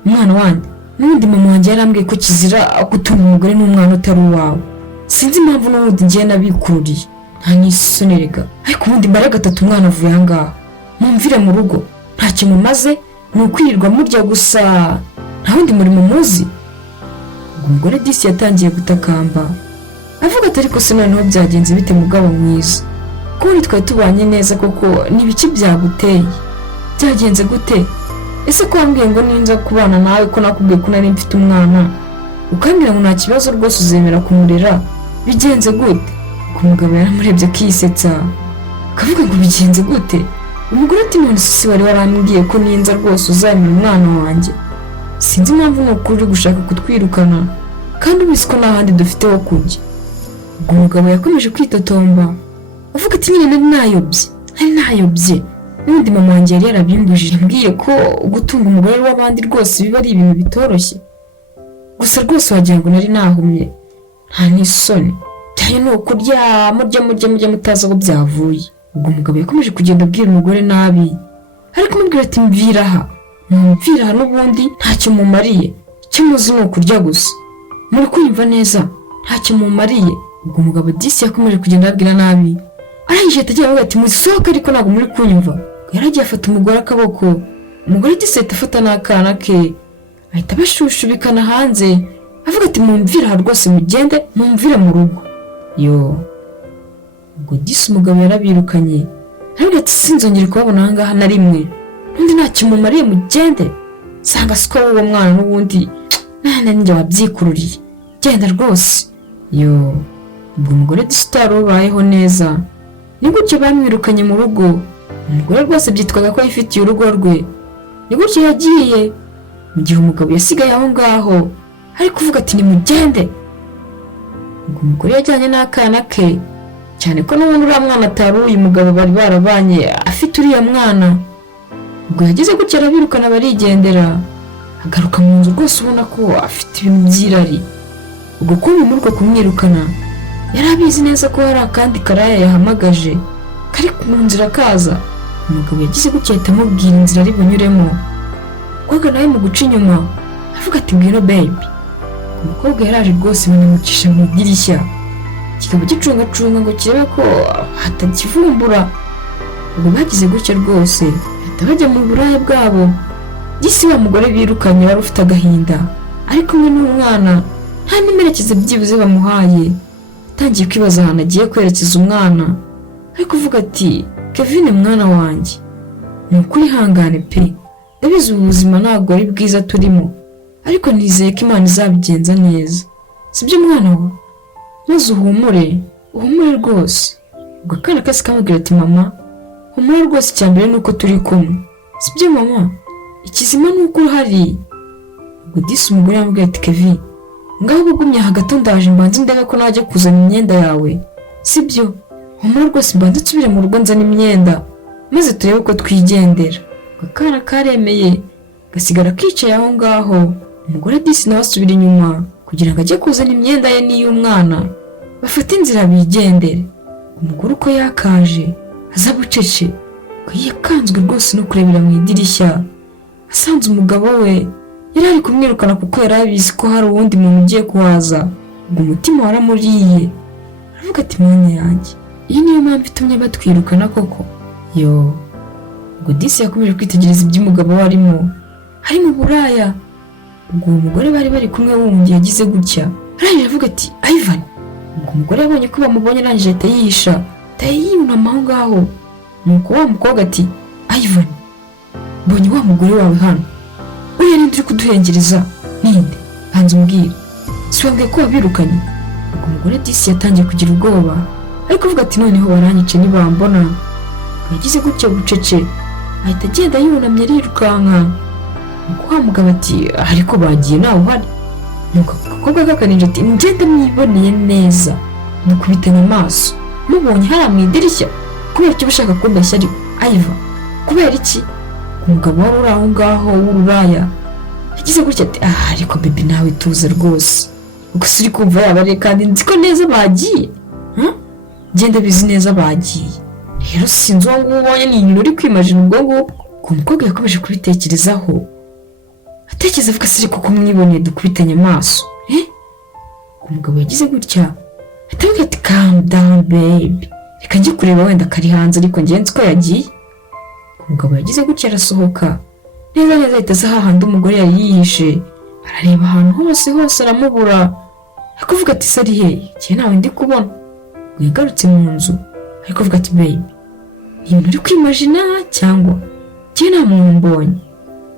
Umwana wande? N'undi mama wanjye yarambwiye ko kizira gutunga umugore n'umwana utari uwawe. Sinzi impamvu n'ubundi ngiye nabikururiye, nta n'isoni rega. Ariko ubundi mbare gatatu umwana avuye aha ngaha, mumvire mu rugo ntacyo mumaze, ni ukwirirwa murya gusa, nta wundi murimo muzi. Umugore disi yatangiye gutakamba avuga ati ariko se noneho byagenze bite mugabo mwiza, ko uri twari tubanye neza koko, n'ibiki byaguteye? Byagenze gute? Ese ko wambwiye ngo ninza kubana nawe ko nakubwiye ko nari mfite umwana, ukambwira ngo nta kibazo rwose uzemera kumurera, bigenze gute? Umugabo yaramurebye akisetsa akavuga ngo bigenze gute? Umugore ati none se wari warambwiye ko ninza rwose uzamira umwana wanjye, sinzi impamvu nuko uri gushaka kutwirukana kandi ubizi ko nta handi dufite wo kujya. Ubwo umugabo yakomeje kwitotomba avuga ati nyine nari nayobye, n'undi mama wanjye yari yarabimbujije, mbwiye ko gutunga umugore w'abandi rwose biba ari ibintu bitoroshye, gusa rwose wagira ngo nari nahumye, nta n'isoni byayo ni ukurya murya mutazi aho byavuye. Ubwo umugabo yakomeje kugenda abwira umugore nabi, ariko umubwira ati mvira aha n'ubundi ntacyo mumariye, icyo muzi ni ukurya gusa, muri kwiyumva neza ntacyo mumariye. Ubwo umugabo disi yakomeje kugenda abwira nabi, arangije atagira avuga ati muzisohoke ariko ntabwo muri kunyumva, yaragiye afata umugore akaboko, umugore giseta afata n'akana ke ahita bashushubikana hanze avuga ati mumvire aha rwose mugende mumvire mu rugo. Ubwo disi umugabo yarabirukanye aravuga ati sinzongere kubabona aha ngaha na rimwe, n'undi ntacyo mumariye mugende, sanga siko uwo mwana n'ubundi nanjye wabyikururiye, genda rwose. Ubwo umugore disi utarubayeho neza ni gutyo bamwirukanye mu rugo. Umugore rwose byitwaga ko yifitiye urugo rwe, ni gutyo yagiye, mu gihe umugabo yasigaye aho ngaho ari kuvuga ati nimugende. Ubwo umugore yajyanye n'akana ke, cyane ko n'ubundi uriya mwana atari uyu mugabo bari barabanye afite uriya mwana. Ubwo yageze gutya arabirukana barigendera, agaruka mu nzu rwose ubona ko afite ibintu by'irari. Ubwo kumva muri uko kumwirukana yari abizi neza ko hari akandi karaya yahamagaje kari mu nzira kaza. Umugabo yagize gutya ahita amubwira inzira ari bunyuremo. Umukobwa nawe mu guca inyuma avuga ati ngwino baby. Umukobwa yaraje rwose banamucisha mu idirishya, kikaba gicungacunga ngo kirebe ko hatakivumbura. Ubwo bagize gutya rwose bahita bajya mu buraya bwabo. Gisi wa mugore birukanye wari ufite agahinda ari kumwe n'umwana, nta n'imerekeze byibuze bamuhaye, atangiye kwibaza ahantu agiye kwerekeza umwana, ari kuvuga ati Kevin mwana wanjye ni ukuri hangane pe, ndabizi ubu buzima ntabwo ari bwiza turimo, ariko nizeye ko Imana izabigenza neza, sibyo mwana wa, maze uhumure rwose. Ubwo akana kase kamubwira ati mama humura rwose, icyambere ni uko turi kumwe, sibyo mama, ikizima ni uko uhari. Ubwo disi umugore yamubwira ati Kevin ngaho ugumye hagati ndaje mbanze ndebe ko najya kuzana imyenda yawe, sibyo, humura rwose mbanze nsubire mu rugo nzana imyenda maze turebe uko twigendera. Akana karemeye gasigara kicaye aho ngaho. Umugore disi nawe asubira inyuma kugira ngo ajye kuzana imyenda ye n'iy'umwana, bafate inzira bigendere. Umugore uko yakaje aza bucece ko yakanzwe rwose no kurebera mu idirishya, asanze umugabo we yari ari kumwirukana kuko yari abizi ko hari uwundi muntu ugiye kuhaza. Ubwo umutima waramuriye aravuga ati mwana yanjye, iyi niyo mpamvu itumye batwirukana koko. Ubwo disi yakomeje kwitegereza iby'umugabo we ari mu buraya. Ubwo umugore bari kumwe wundi yagize gutya arangije avuga ati Ivan. Ubwo umugore yabonye ko bamubonye arangije ahita yihisha, yunama aho ngaho. Nuko wa mukobwa ati Ivan, mbonye wa mugore wawe hano, uriya ninde uri kuduhengereza ninde? Hanze umbwira, si wambwiye ko wabirukanye? Ubwo umugore disi yatangiye kugira ubwoba ariko avuga ati noneho baranyice nibambona. Yagize gutya bucece ahita agenda yunamye arirukanka. Nuko wa mugabo ati ariko bagiye nawe uhari? Nuko akakobwa kakaninja ati ngende mwiboneye neza, mukubitanye amaso mubonye hariya mu idirishya, kubera icyo bashaka kumbeshya ariko Ivan, kubera iki? Umugabo wari uri aho ngaho w'ururaya yagize gutya ati ariko baby nawe tuze rwose, ubwo se uri kumva yabariye kandi nzi ko neza bagiye, ngende bizi neza bagiye, rero sinzi uwo nguwo ubonye ni ibintu uri kwimajina ubwo ngubwo. Umukobwa yakomeje kubitekerezaho atekereza avuga se ariko ko mwiboneye dukubitanye amaso. Umugabo yagize gutya atavuga ati calm down baby, reka njye kureba wenda kari hanze ariko ngenzi ko yagiye. Umugabo yagize gutya arasohoka neza ahita aza hahandi umugore yari yihishe, arareba ahantu hose aramubura, akavuga ati se ari hehe, njye nawe ndi kubona. Yagarutse mu nzu ariko avuga ati baby, ni ibintu uri kwimajina cyangwa njye nta muntu mbonye?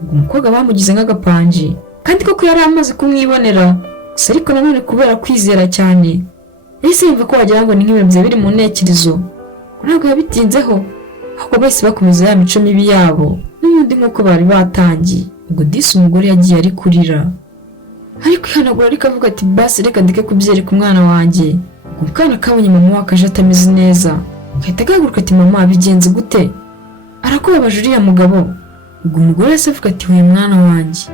Ubwo umukobwa bamugize nk'agapanji kandi koko yari amaze kumwibonera, gusa ariko nanone kubera kwizera cyane yahise yumva ko wagira ngo ni nk'ibintu bye biri mu ntekerezo, ntabwo yabitinzeho ahubwo bahise bakomeza ya mico mibi yabo n'ubundi nk'uko bari batangiye. Ubwo disi umugore yagiye ari kurira ari kwihanagura ariko avuga ati basi reka ndeke kubyereka umwana wanjye. Ubwo kana kabonye mama wakaje atameze neza ahita agahaguruka ati mama bigenze gute, arakubabaje uriya mugabo? Ubwo umugore yase avuga ati we mwana wanjye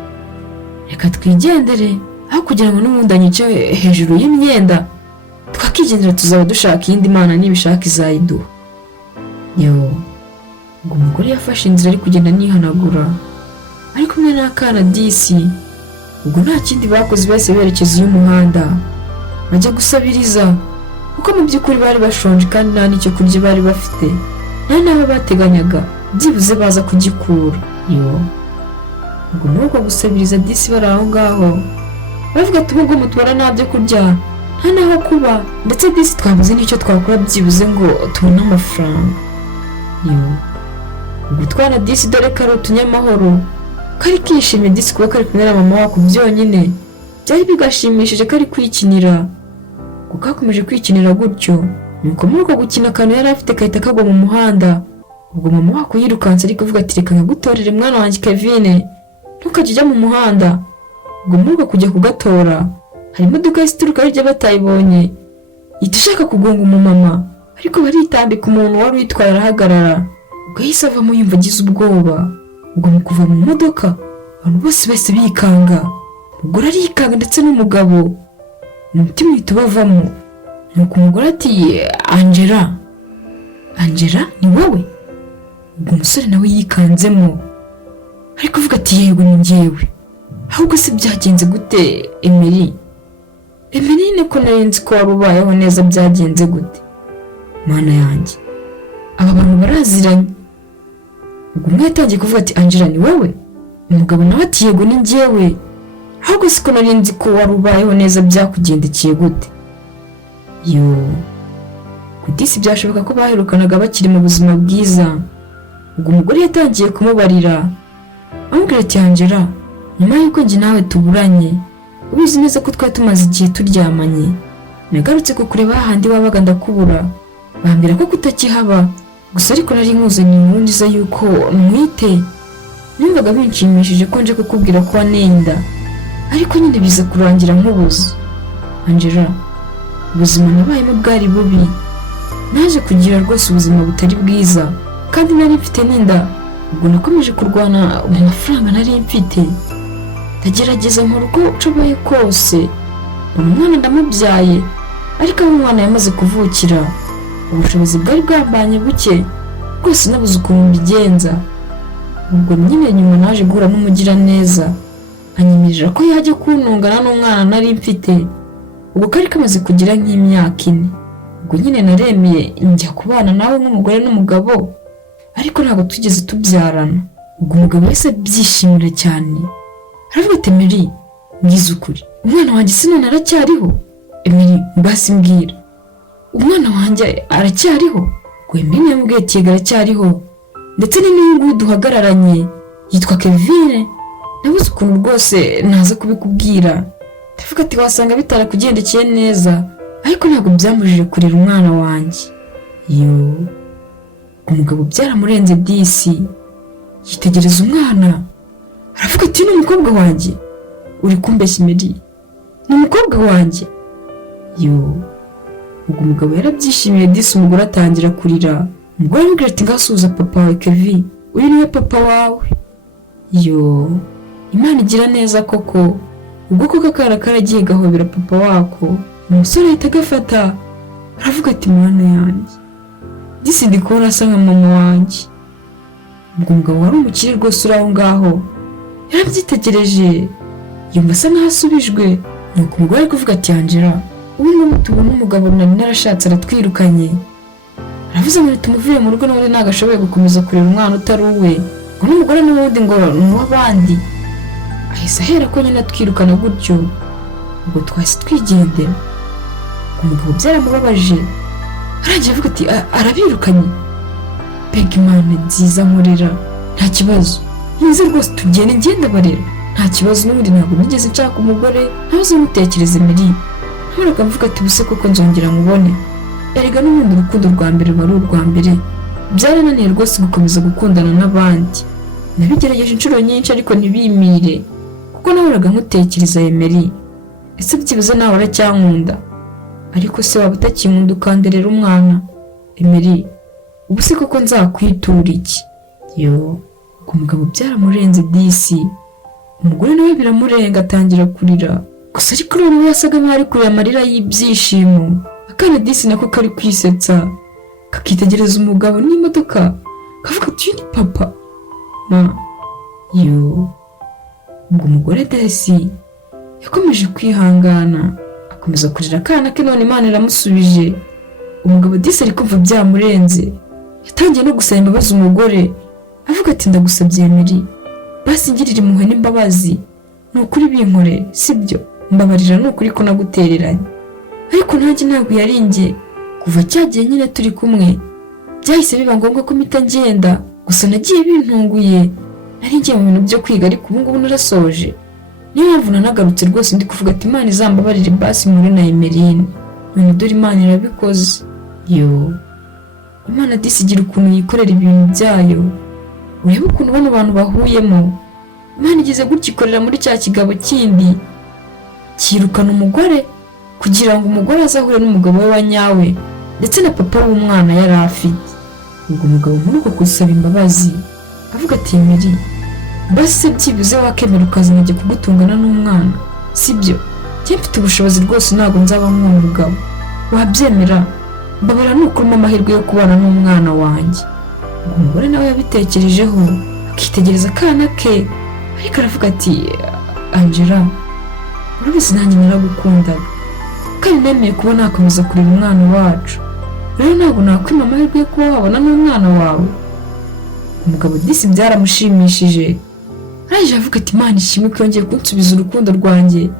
reka twigendere, aho kugira ngo n'ubundi anyice hejuru y'imyenda, twakigendera tuzaba dushaka iyindi Mana nibishaka izayiduha. Ubwo umugore yafashe inzira ari kugenda nihanagura ari kumwe n'akana disi. Ubwo nta kindi bakoze bose berekeza y'umuhanda bajya gusabiriza, kuko mu by'ukuri bari bashonje kandi nta n'icyo kurya bari bafite, nta n'aho bateganyaga. byibuze baza kugikura. Ubwo muri uko gusabiriza disi bari aho ngaho bavuga ati ubwo mutubara nta byo kurya nta naho kuba, ndetse disi twabuze n'icyo twakora byibuze ngo tubone amafaranga. ubwo utwana disi dore kari utunyamahoro kari kishimye disi kuba kari kumwe na mama wako byonyine byari bigashimishije kari kwikinira. Ngo kakomeje kwikinira gutyo nuko muri uko gukina akantu yari afite kahita kagwa mu muhanda. Ubwo mama wako yirukanse ariko avuga ati reka nkagutorere mwana wanjye Kevin, ntukajye ujya mu muhanda. Ubwo muri uko kujya kugatora hari imodoka y'isituruka hirya batayibonye ihita ishaka kugonga umumama, ariko baritambika umuntu wari uyitwaye arahagarara. Ubwo yahise avamo yumva agize ubwoba. Ubwo mu kuva mu modoka abantu bose bahise bikanga, umugore arikanga ndetse n'umugabo, umutima uhita ubavamo. Nuko umugore ati Angela ni wowe? Ubwo umusore nawe yikanzemo ariko avuga ati yego ni njyewe. Ahubwo se byagenze gute Emery ko nari nzi ko wari ubayeho neza, byagenze gute? Mana yanjye aba bantu baraziranye. Ubwo umwe yatangiye kuvuga ati Angela ni wowe? Umugabo nawe ati yego ni njyewe. Ahubwo se ko nari nzi ko wari ubayeho neza, byakugendekeye gute? Kudisi byashoboka ko baherukanaga bakiri mu buzima bwiza. Ubwo umugore yatangiye kumubarira amubwira ati Angela, nyuma y'uko njye nawe tuburanye ubizi neza ko twari tumaze igihe turyamanye, nagarutse kukureba hahandi wabaga ndakubura, bambwira ko kutakihaba, gusa ariko nari nkuzaniye inkuru nziza y'uko mwite. Numvaga binshimishije ko nje kukubwira ko wanenda, ariko nyine biza kurangira nkubuze. Angela, ubuzima nabayemo bwari bubi, naje kugira rwose ubuzima butari bwiza, kandi nari mfite n'inda. Ubwo nakomeje kurwana mu mafaranga nari mfite, ndagerageza nkora uko nshoboye kose, umwana ndamubyaye, ariko aho umwana yamaze kuvukira ubushobozi bwari bwambanye buke rwose, nabuze ukuntu mbigenza. Ubwo nyine nyuma naje guhura n'umugiraneza anyemerera ko yajya kuntungana n'umwana nari mfite. Ubwo kari kamaze kugira nk'imyaka 4. Ubwo nyine naremeye njya kubana nawe nk'umugore n'umugabo, ariko ntabwo tugeze tubyarana. Ubwo umugabo wese byishimira cyane, aravuga ati Emery ngize ukuri, umwana wanjye sinone aracyariho? Emery mbasi mbwira, umwana wanjye aracyariho? Ngo Emery yamubwiye ati yego aracyariho, ndetse n'uyu duhagararanye yitwa Kevin. Nabuze ukuntu rwose naza kubikubwira, ndavuga ati wasanga bitarakugendekeye neza, ariko ntabwo byamujije kurera umwana wanjye. Umugabo byaramurenze disi yitegereza umwana aravuga ati ni umukobwa wanjye? Uri kumbeshya Emery, ni umukobwa wanjye? Ubwo umugabo yarabyishimiye disi. Umugore atangira kurira. Umugore aramubwira ati ngasuhuza papa wawe Kevin, uyu niwe papa wawe. Imana igira neza koko. Ubwo koko akana karagiye gahobera papa wako, umusore ahita agafata aravuga ati mwana yanjye, disi ndi kubona asa nka mama wanjye. Ubwo umugabo wari umukire rwose uri aho ngaho yarabyitegereje yumva asa nkaho asubijwe. Nuko umugore ari kuvuga ati Angela, ubu ngubu tubona umugabo nari narashatse aratwirukanye, aravuze ngo tumuvuye mu rugo, n'ubundi ntabwo ashoboye gukomeza kurera umwana utari uwe, ngo n'umugore n'ubundi ngo ni uw'abandi. Ahise ahera ko nyine atwirukana gutyo. Ubwo twahise twigendera. Umugabo byaramubabaje, arangiye avuga ati arabirukanye? Mbega Imana nziza nkorera, nta kibazo, ntize rwose tugende ngenda barera, nta kibazo. N'ubundi ntabwo nigeze nshaka umugore, ntabuze mutekereza Emery. Nhoraga mvuga ati buse koko nzongera mubone, erega n'ubundi urukundo rwa mbere wari urwa mbere. Byarananiye rwose gukomeza gukundana n'abandi, nabigerageje inshuro nyinshi ariko ntibimire, kuko nahoraga nkutekereza Emery. Ese byibuze nawe uracyankunda? Ariko se waba utakinkunda ukanderera umwana Emery, ubu se koko nzakwitura iki? Ubwo umugabo byaramurenze disi. Umugore nawe biramurenga atangira kurira, gusa ariko noneho yasaga nkaho ari kurira amarira y'ibyishimo. Akana disi nako kari kwisetsa kakitegereza umugabo n'imodoka kavuga ati uyu ni papa ma. Ubwo umugore disi yakomeje kwihangana akomeza kurira akana ke, none Imana iramusubije. Umugabo disi ari kumva byamurenze, yatangiye no gusaba imbabazi umugore avuga ati ndagusabye Emery, basi ngirira impuhwe n'imbabazi, ni ukuri binkorere sibyo, mbabarira ni ukuri ko nagutereranye, ariko nanjye ntabwo yari njye. Kuva cyagiye nyine turi kumwe byahise biba ngombwa ko mpita ngenda, gusa nagiye bintunguye, nari ngiye mu bintu byo kwiga ariko ubu ngubu narasoje, niyo mpamvu nanagarutse rwose ndi kuvuga ati Imana izambabarire basi muri na Emeline, none dore Imana irabikoze. Yo Imana disi igira ukuntu yikorera ibintu byayo, urebe ukuntu bano bantu bahuyemo. Imana igeze gutya ikorera muri cya kigabo kindi, kirukana umugore kugira ngo umugore azahure n'umugabo we wa nyawe ndetse na papa w'umwana yari afite. Ubwo umugabo muri uko gusaba imbabazi avuga ati Emery, basi byibuze wakemera ukaza nkajya kugutungana n'umwana sibyo, njye mfite ubushobozi rwose ntabwo nzaba nk'uwo mugabo, wabyemera? Mbabara ni ukuri amahirwe yo kubana n'umwana wanjye. Ubwo umugore nawe yabitekerejeho akitegereza akana ke, ariko aravuga ati Angela, urabizi nanjye naragukundaga kandi nemeye kuba nakomeza kurera umwana wacu, rero ntabwo nakwima amahirwe yo kuba wabona n'umwana wawe. Umugabo disi byaramushimishije, araje avuga ati Imana ishimwe ko yongeye kunsubiza urukundo rwanjye,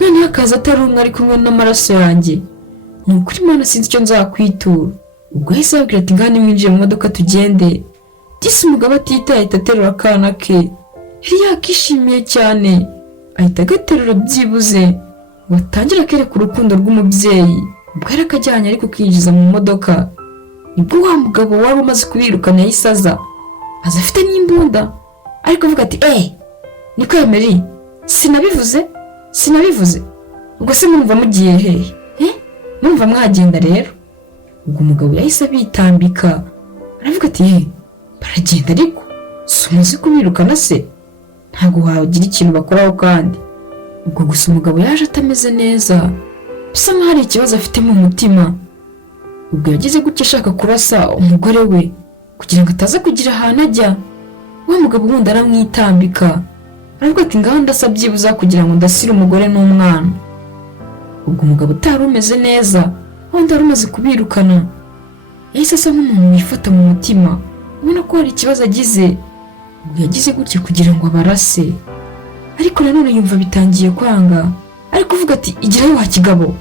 noneho akaza atari umwe ari kumwe n'amaraso yanjye, ni ukuri Imana sinzi icyo nzakwitura. Ubwo yahise ababwira ati ngani mwinjiye mu modoka tugende. Disi umugabo atitaye ahita aterura akana ke, yari yakishimiye cyane, ahita agaterura byibuze ngo atangire akereka urukundo rw'umubyeyi. Ubwo yari akajyanye ariko kwinjiza mu modoka, nibwo wa mugabo wari umaze kubirukana yahise aza afite n'imbunda, ariko avuga ati niko Emery, sinabivuze ubwo se murumva mugiye hehe? Murumva mwagenda rero? Ubwo umugabo yahise abitambika aravuga ati baragenda ariko si umuzi kubirukana se, ntabwo wagira ikintu bakoraho kandi. Ubwo gusa umugabo yaje atameze neza, bisa nkaho hari ikibazo afite mu mutima. Ubwo yagize gutya ashaka kurasa umugore we kugira ngo ataza kugira ahantu ajya, wa mugabo wundi aramwitambika aravuga ati ngaho ndasa byibuza kugira ngo ndasire umugore n'umwana. Ubwo umugabo utari umeze neza, wundi wari umaze kubirukana, yahise asa nk'umuntu wifata mu mutima, ubona ko hari ikibazo agize. Ubwo yagize gutya kugira ngo abarase, ariko nanone yumva bitangiye kwanga, ariko uvuga ati igirayo wa kigabo,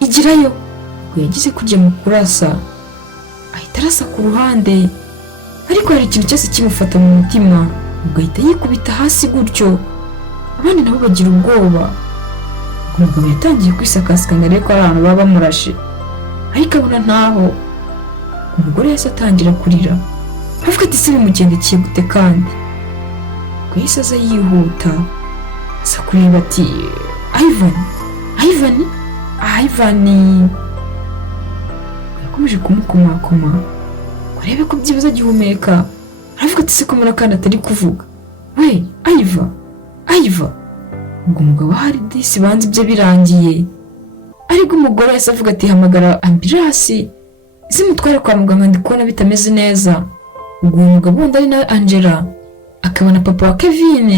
igirayo. Ubwo yagize kujya mu kurasa, ahita arasa ku ruhande, ariko hari ikintu cyose kimufata mu mutima, ubwo ahita yikubita hasi gutyo, abandi nabo bagira ubwoba. Umugabo yatangiye kwisakasika ngo arebe ko ari abantu baba bamurashe, ariko abona ntaho. Umugore yahise atangira kurira avuga ati se bimugendekeye gute kandi? Ubwo yahise aza yihuta aza kureba ati Ivan yakomeje kumukomakoma ngo arebe ko byibuze agihumeka, aravuga ati se ko mbona kandi atari kuvuga, we Iva. Ubwo umugabo ahari disi banze ibyo birangiye, ariko umugore yahise avuga ati hamagara ambulance zimutwara kwa muganga, ndi kubona bitameze neza. Ubwo umugabo wundi ari na Angela akabona papa wa Kevin,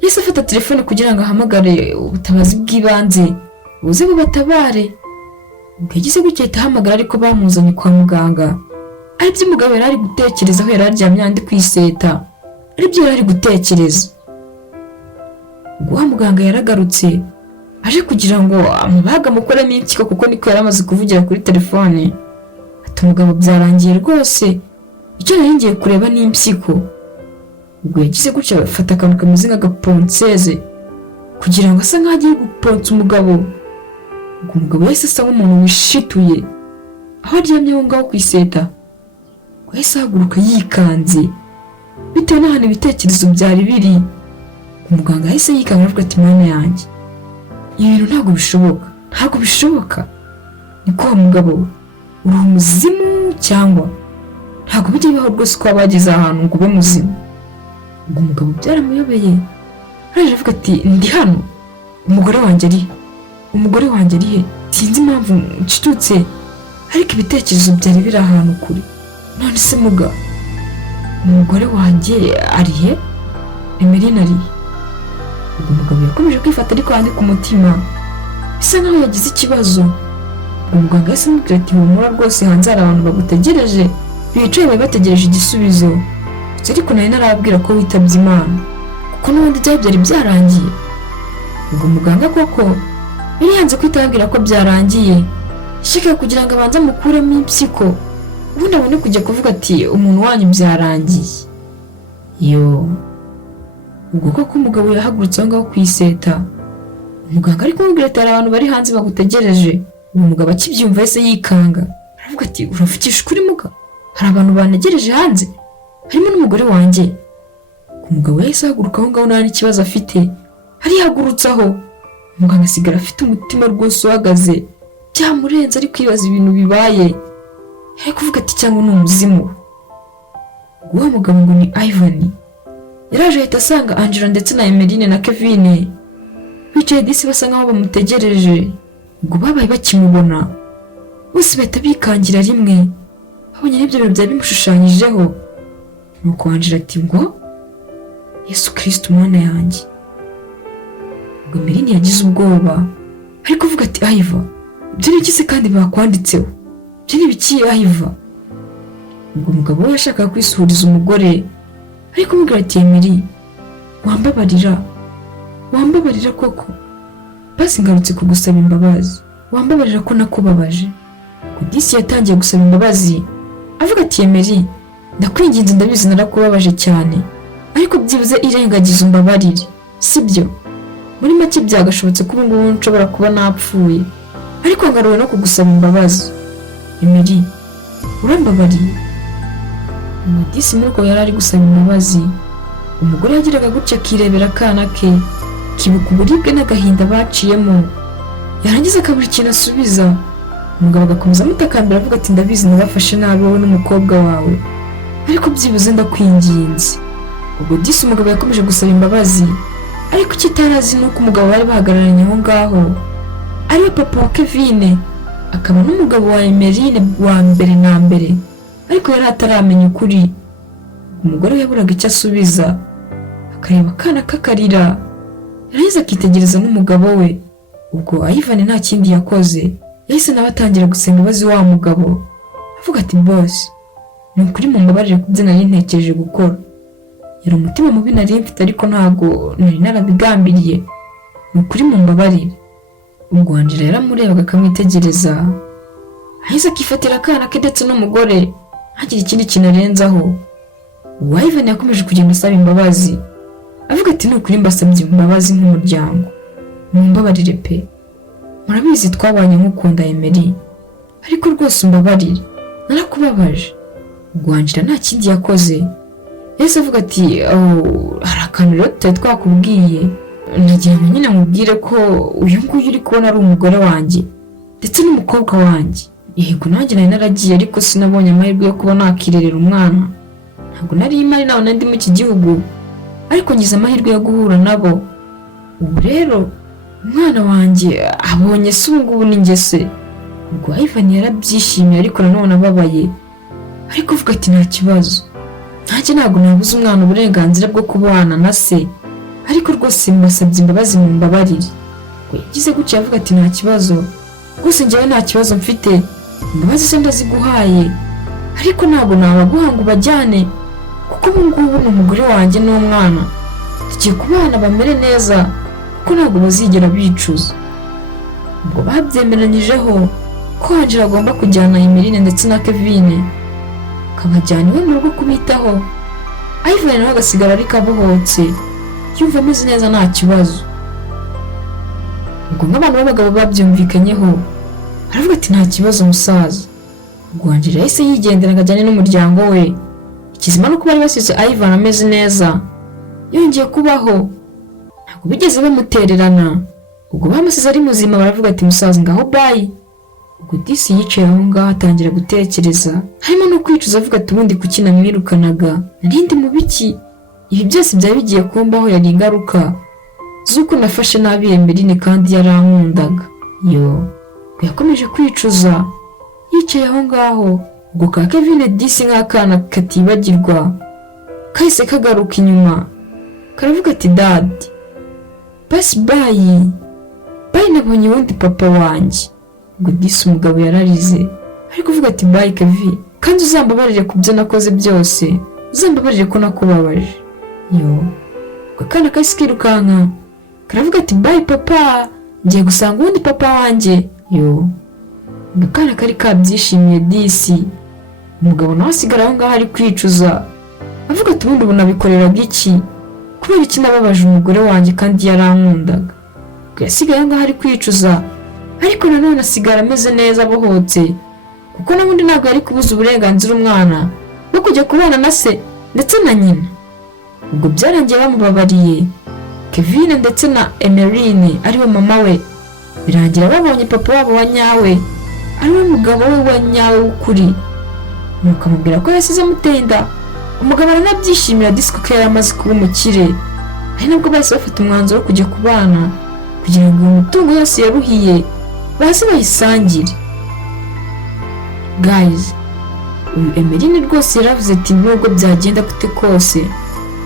yahise afata telefone kugira ngo ahamagare ubutabazi bw'ibanze buze bubatabare. Ubwo yagize gutya ahita ahamagara, ariko bamuzanye kwa muganga. Aribyo umugabo yari ari gutekereza aho yari aryamye andi kwiseta, aribyo yari ari gutekereza. Ubwo muganga yaragarutse aje kugira ngo amubaga amukoremo impyiko, kuko niko yari amaze kuvugira kuri telefone. Ati umugabo byarangiye rwose, icyo nari ngiye kureba ni impyiko. Ubwo yagize gutya afata akantu kameze nk'agaponseze kugira ngo asa nkaho agiye guponsa umugabo. Ubwo umugabo yahise asa nk'umuntu wishituye aho aryamye aho ngaho ku iseta, ngo yahise ahaguruka yikanze bitewe n'ahantu ibitekerezo byari biri. Umuganga yahise yikanga avuga ati mwana yanjye, ibi bintu ntabwo bishoboka. Niko wa mugabo uri umuzimu cyangwa ntabwo bijya bibaho rwose ko abageze ahantu ngo ube muzimu? Ubwo umugabo byaramuyobeye, araje avuga ati ndi hano, umugore wanjye ari he? Sinzi impamvu ncitutse, ariko ibitekerezo byari biri ahantu kure. None se umugore wanjye ari he? Emeline ari he? Ubwo umugabo yakomeje kwifata ariko yandi ku mutima, bisa nkaho yagize ikibazo. Ubwo muganga yahise amubwira ati humura rwose, hanze hari abantu bagutegereje bicaye bari bategereje igisubizo gusa ariko nari narababwira ko witabye Imana kuko n'ubundi byari byarangiye. Ubwo muganga koko yari yanze kwita ababwira ko byarangiye, yashakaga kugira ngo abanze amukuremo impyiko ubundi abone kujya kuvuga ati umuntu wanyu byarangiye. Ubwo koko umugabo yahagurutse aho ngaho ku iseta, umuganga ari kumubwira ati hari abantu bari hanze bagutegereje. Uwo mugabo akibyumva yahise yikanga, aravuga ati uravugisha ukuri muga, hari abantu banegereje hanze harimo n'umugore wanjye. Umugabo yahise ahaguruka aho ngaho nta n'ikibazo afite, arihagurutsaho. Umuganga asigara afite umutima rwose uhagaze, byamurenze ari kwibaza ibintu bibaye, ari kuvuga ati cyangwa ni umuzimu. Uwo mugabo ngo ni Ivan yaraje ahita asanga Angela ndetse na Emeline na Kevin bicaye disi basa nkaho bamutegereje. Ubwo babaye bakimubona bose bahita bikangira rimwe, babonye n'ibyo bintu byari bimushushanyijeho. Nuko Angela ati ngo Yesu Kristo Mana yanjye. Ubwo Emeline yagize ubwoba ari kuvuga ati Iva, ibyo ni iki se kandi bakwanditseho? Ibyo ni biki Iva? Ubwo umugabo we yashakaga kwisuhuriza umugore ariko umubwira ati Emeline, wambabarira koko, basi ngarutse kugusaba imbabazi, wambabarira ko nakubabaje. Disi yatangiye gusaba imbabazi avuga ati Emeline, ndakwinginze ndabizi narakubabaje cyane, ariko byibuze irengagiza umbabarire, sibyo? Muri make byagashobotse ko ubu ngubu nshobora kuba napfuye, ariko ngaruwe no kugusaba imbabazi. Emeline, urambabariye? Disi muri ko yari ari gusaba imbabazi, umugore yagiraga gutya akirebera akana ke, kibuka uburibwe n'agahinda baciyemo, yarangiza akabura ikintu asubiza. Umugabo agakomeza amutakambira avuga ati ndabizi nabafashe nabi wowe n'umukobwa wawe, ariko byibuze ndakwinginze. Ubwo Disi umugabo yakomeje gusaba imbabazi, ariko kitarazi nuko umugabo bari bahagararanye aho ngaho ariwe papa wa Kevin, akaba n'umugabo wa Emeline wa mbere na mbere, ariko yari ataramenya ukuri. Umugore yaburaga icyo asubiza, akareba akana kakarira, yarangiza akitegereza n'umugabo we. Ubwo Ivan nta kindi yakoze, yahise nawe atangira gusenga imbabazi wa mugabo, avuga ati boss, ni ukuri mumbabarire ku byo nari ntekereje gukora, yari umutima mubi nari mfite ariko ntago nari narabigambiriye, ni ukuri mumbabarire. Ubwo Angela yaramurebaga akamwitegereza, ahise akifatira akana ke ndetse n'umugore ntagire ikindi kintu arenzaho. Ivan yakomeje kugenda asaba imbabazi, avuga ati ni ukuri mbasabye imbabazi nk'umuryango, mumbabarire pe, murabizi twabanye nk'ukunda Emeline, ariko rwose umbabarire, narakubabaje. Ubwo Angela nta kindi yakoze, yahise avuga ati hari akantu rero tutari twakubwiye, nagira ngo nyine mubwire ko uyu nguyu uri kubona ari umugore wanjye ndetse n'umukobwa wanjye. Yego nanjye nari naragiye ariko sinabonye amahirwe yo kuba nakirerera umwana, ntabwo nari imari nawe ndi mu iki gihugu, ariko ngize amahirwe yo guhura nabo. Ubu rero umwana wanjye abonye se ubu ngubu ni njye se. Ubwo Ivan yarabyishimiye ariko nanone ababaye, ariko uvuga ati nta kibazo, nanjye ntabwo nabuze umwana uburenganzira bwo kubana na se, ariko rwose mbasabye imbabazi mumbabarire. Ubwo yagize gutya avuga ati nta kibazo, rwose njyewe nta kibazo mfite, imbabazi se ndaziguhaye, ariko ntabwo nabaguha ngo ubajyane, kuko ubu ngubu ni umugore wanjye n'umwana, tugiye kubana bamere neza kuko ntabwo bazigera bicuza. Ubwo babyemeranyijeho ko Angela agomba kujyana Emeline ndetse na Kevin, akabajyana iwe mu rugo kubitaho. Ivan nawe agasigara ariko abohotse, yumva ameze neza nta kibazo. Ubwo nk'abantu b'abagabo babyumvikanyeho, aravuga ati nta kibazo musaza. Ubwo Angela yahise yigendera ngo ajyane n'umuryango we. Ikizima no kuba bari basize Ivan ameze neza, yongeye kubaho, ntabwo bigeze bamutererana. Ubwo bamusize ari muzima, baravuga ati musaza ngaho bye. Ubwo Disi yicaye aho ngaho atangira gutekereza, harimo no kwicuza avuga ati ubundi kuki namwirukanaga, narindi mu biki, ibi byose byari bigiye kumbaho yari ingaruka z'uko nafashe nabi Emeline kandi yarankundaga. Ubwo yakomeje kwicuza yicaye aho ngaho. Ubwo ka Kevin Disi nk'akana katibagirwa kahise kagaruka inyuma, karavuga ati dad, basi bye, nabonye ubundi papa wanjye. Ubwo Disi umugabo yararize, ariko uvuga ati bye Kevin, kandi uzambabarire ku byo nakoze byose, uzambabarire ko nakubabaje. Yo, akana kahise kirukanka karavuga ati bye papa, ngiye gusanga undi papa wanjye. Yo, akana kari kabyishimiye disi. Umugabo nawe asigara aho ngaho ari kwicuza avuga ati ubundi bunabikoreraga iki, kubera iki nababaje umugore wanjye kandi yarankundaga. Yasigaye aho ngaho ari kwicuza, ariko nanone asigara ameze neza abohotse, kuko n'ubundi ntabwo yari kubuza uburenganzira umwana bwo kujya kubana na se ndetse na nyina. Ubwo byarangiye bamubabariye Kevin ndetse na Emeline ariwe mama we, birangira babonye papa wabo wa nyawe ariwe mugabo we wa nyawe w'ukuri. Nuko amubwira ko yasize amuteye inda. Umugabo aranabyishimira disiko ko yari amaze kuba umukire, ari nabwo bahise bafata umwanzuro wo kujya kubana kugira ngo umutungo yose yaruhiye baze bayisangire. Guys, uyu Emeline rwose yaravuze ati nubwo byagenda gute kose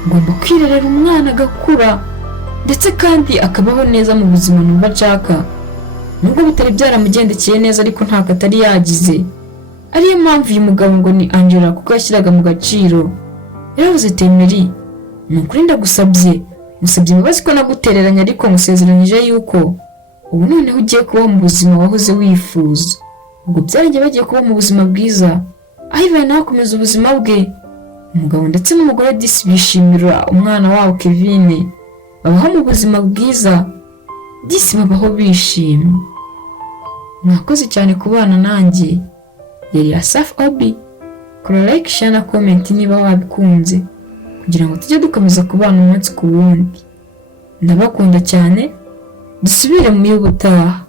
ngomba kwirerera umwana agakura ndetse kandi akabaho neza mu buzima numva nshaka, nubwo bitari byaramugendekeye neza ariko ntako atari yagize. Ariyo mpamvu uyu mugabo ngo ni Angela kuko yashyiraga mu gaciro. Yaravuze ati Emery, nukuri ndagusabye, musabye imbabazi ko nagutereranye ariko musezeranyije yuko ubu noneho ugiye kubaho mu buzima wahoze wifuza. Ubwo byarangiye bagiye kuba mu buzima bwiza, aho Ivan nawe akomeza ubuzima bwe. Umugabo ndetse n'umugore disi bishimira umwana wabo Kevin, babaho mu buzima bwiza, disi babaho bishimye. Mwakoze cyane kubana nanjye. Yari Asaf Obi. Kora like, share na comment niba wabikunze kugira ngo tujye dukomeza kubana umunsi ku wundi. Ndabakunda cyane, dusubire mu y'ubutaha.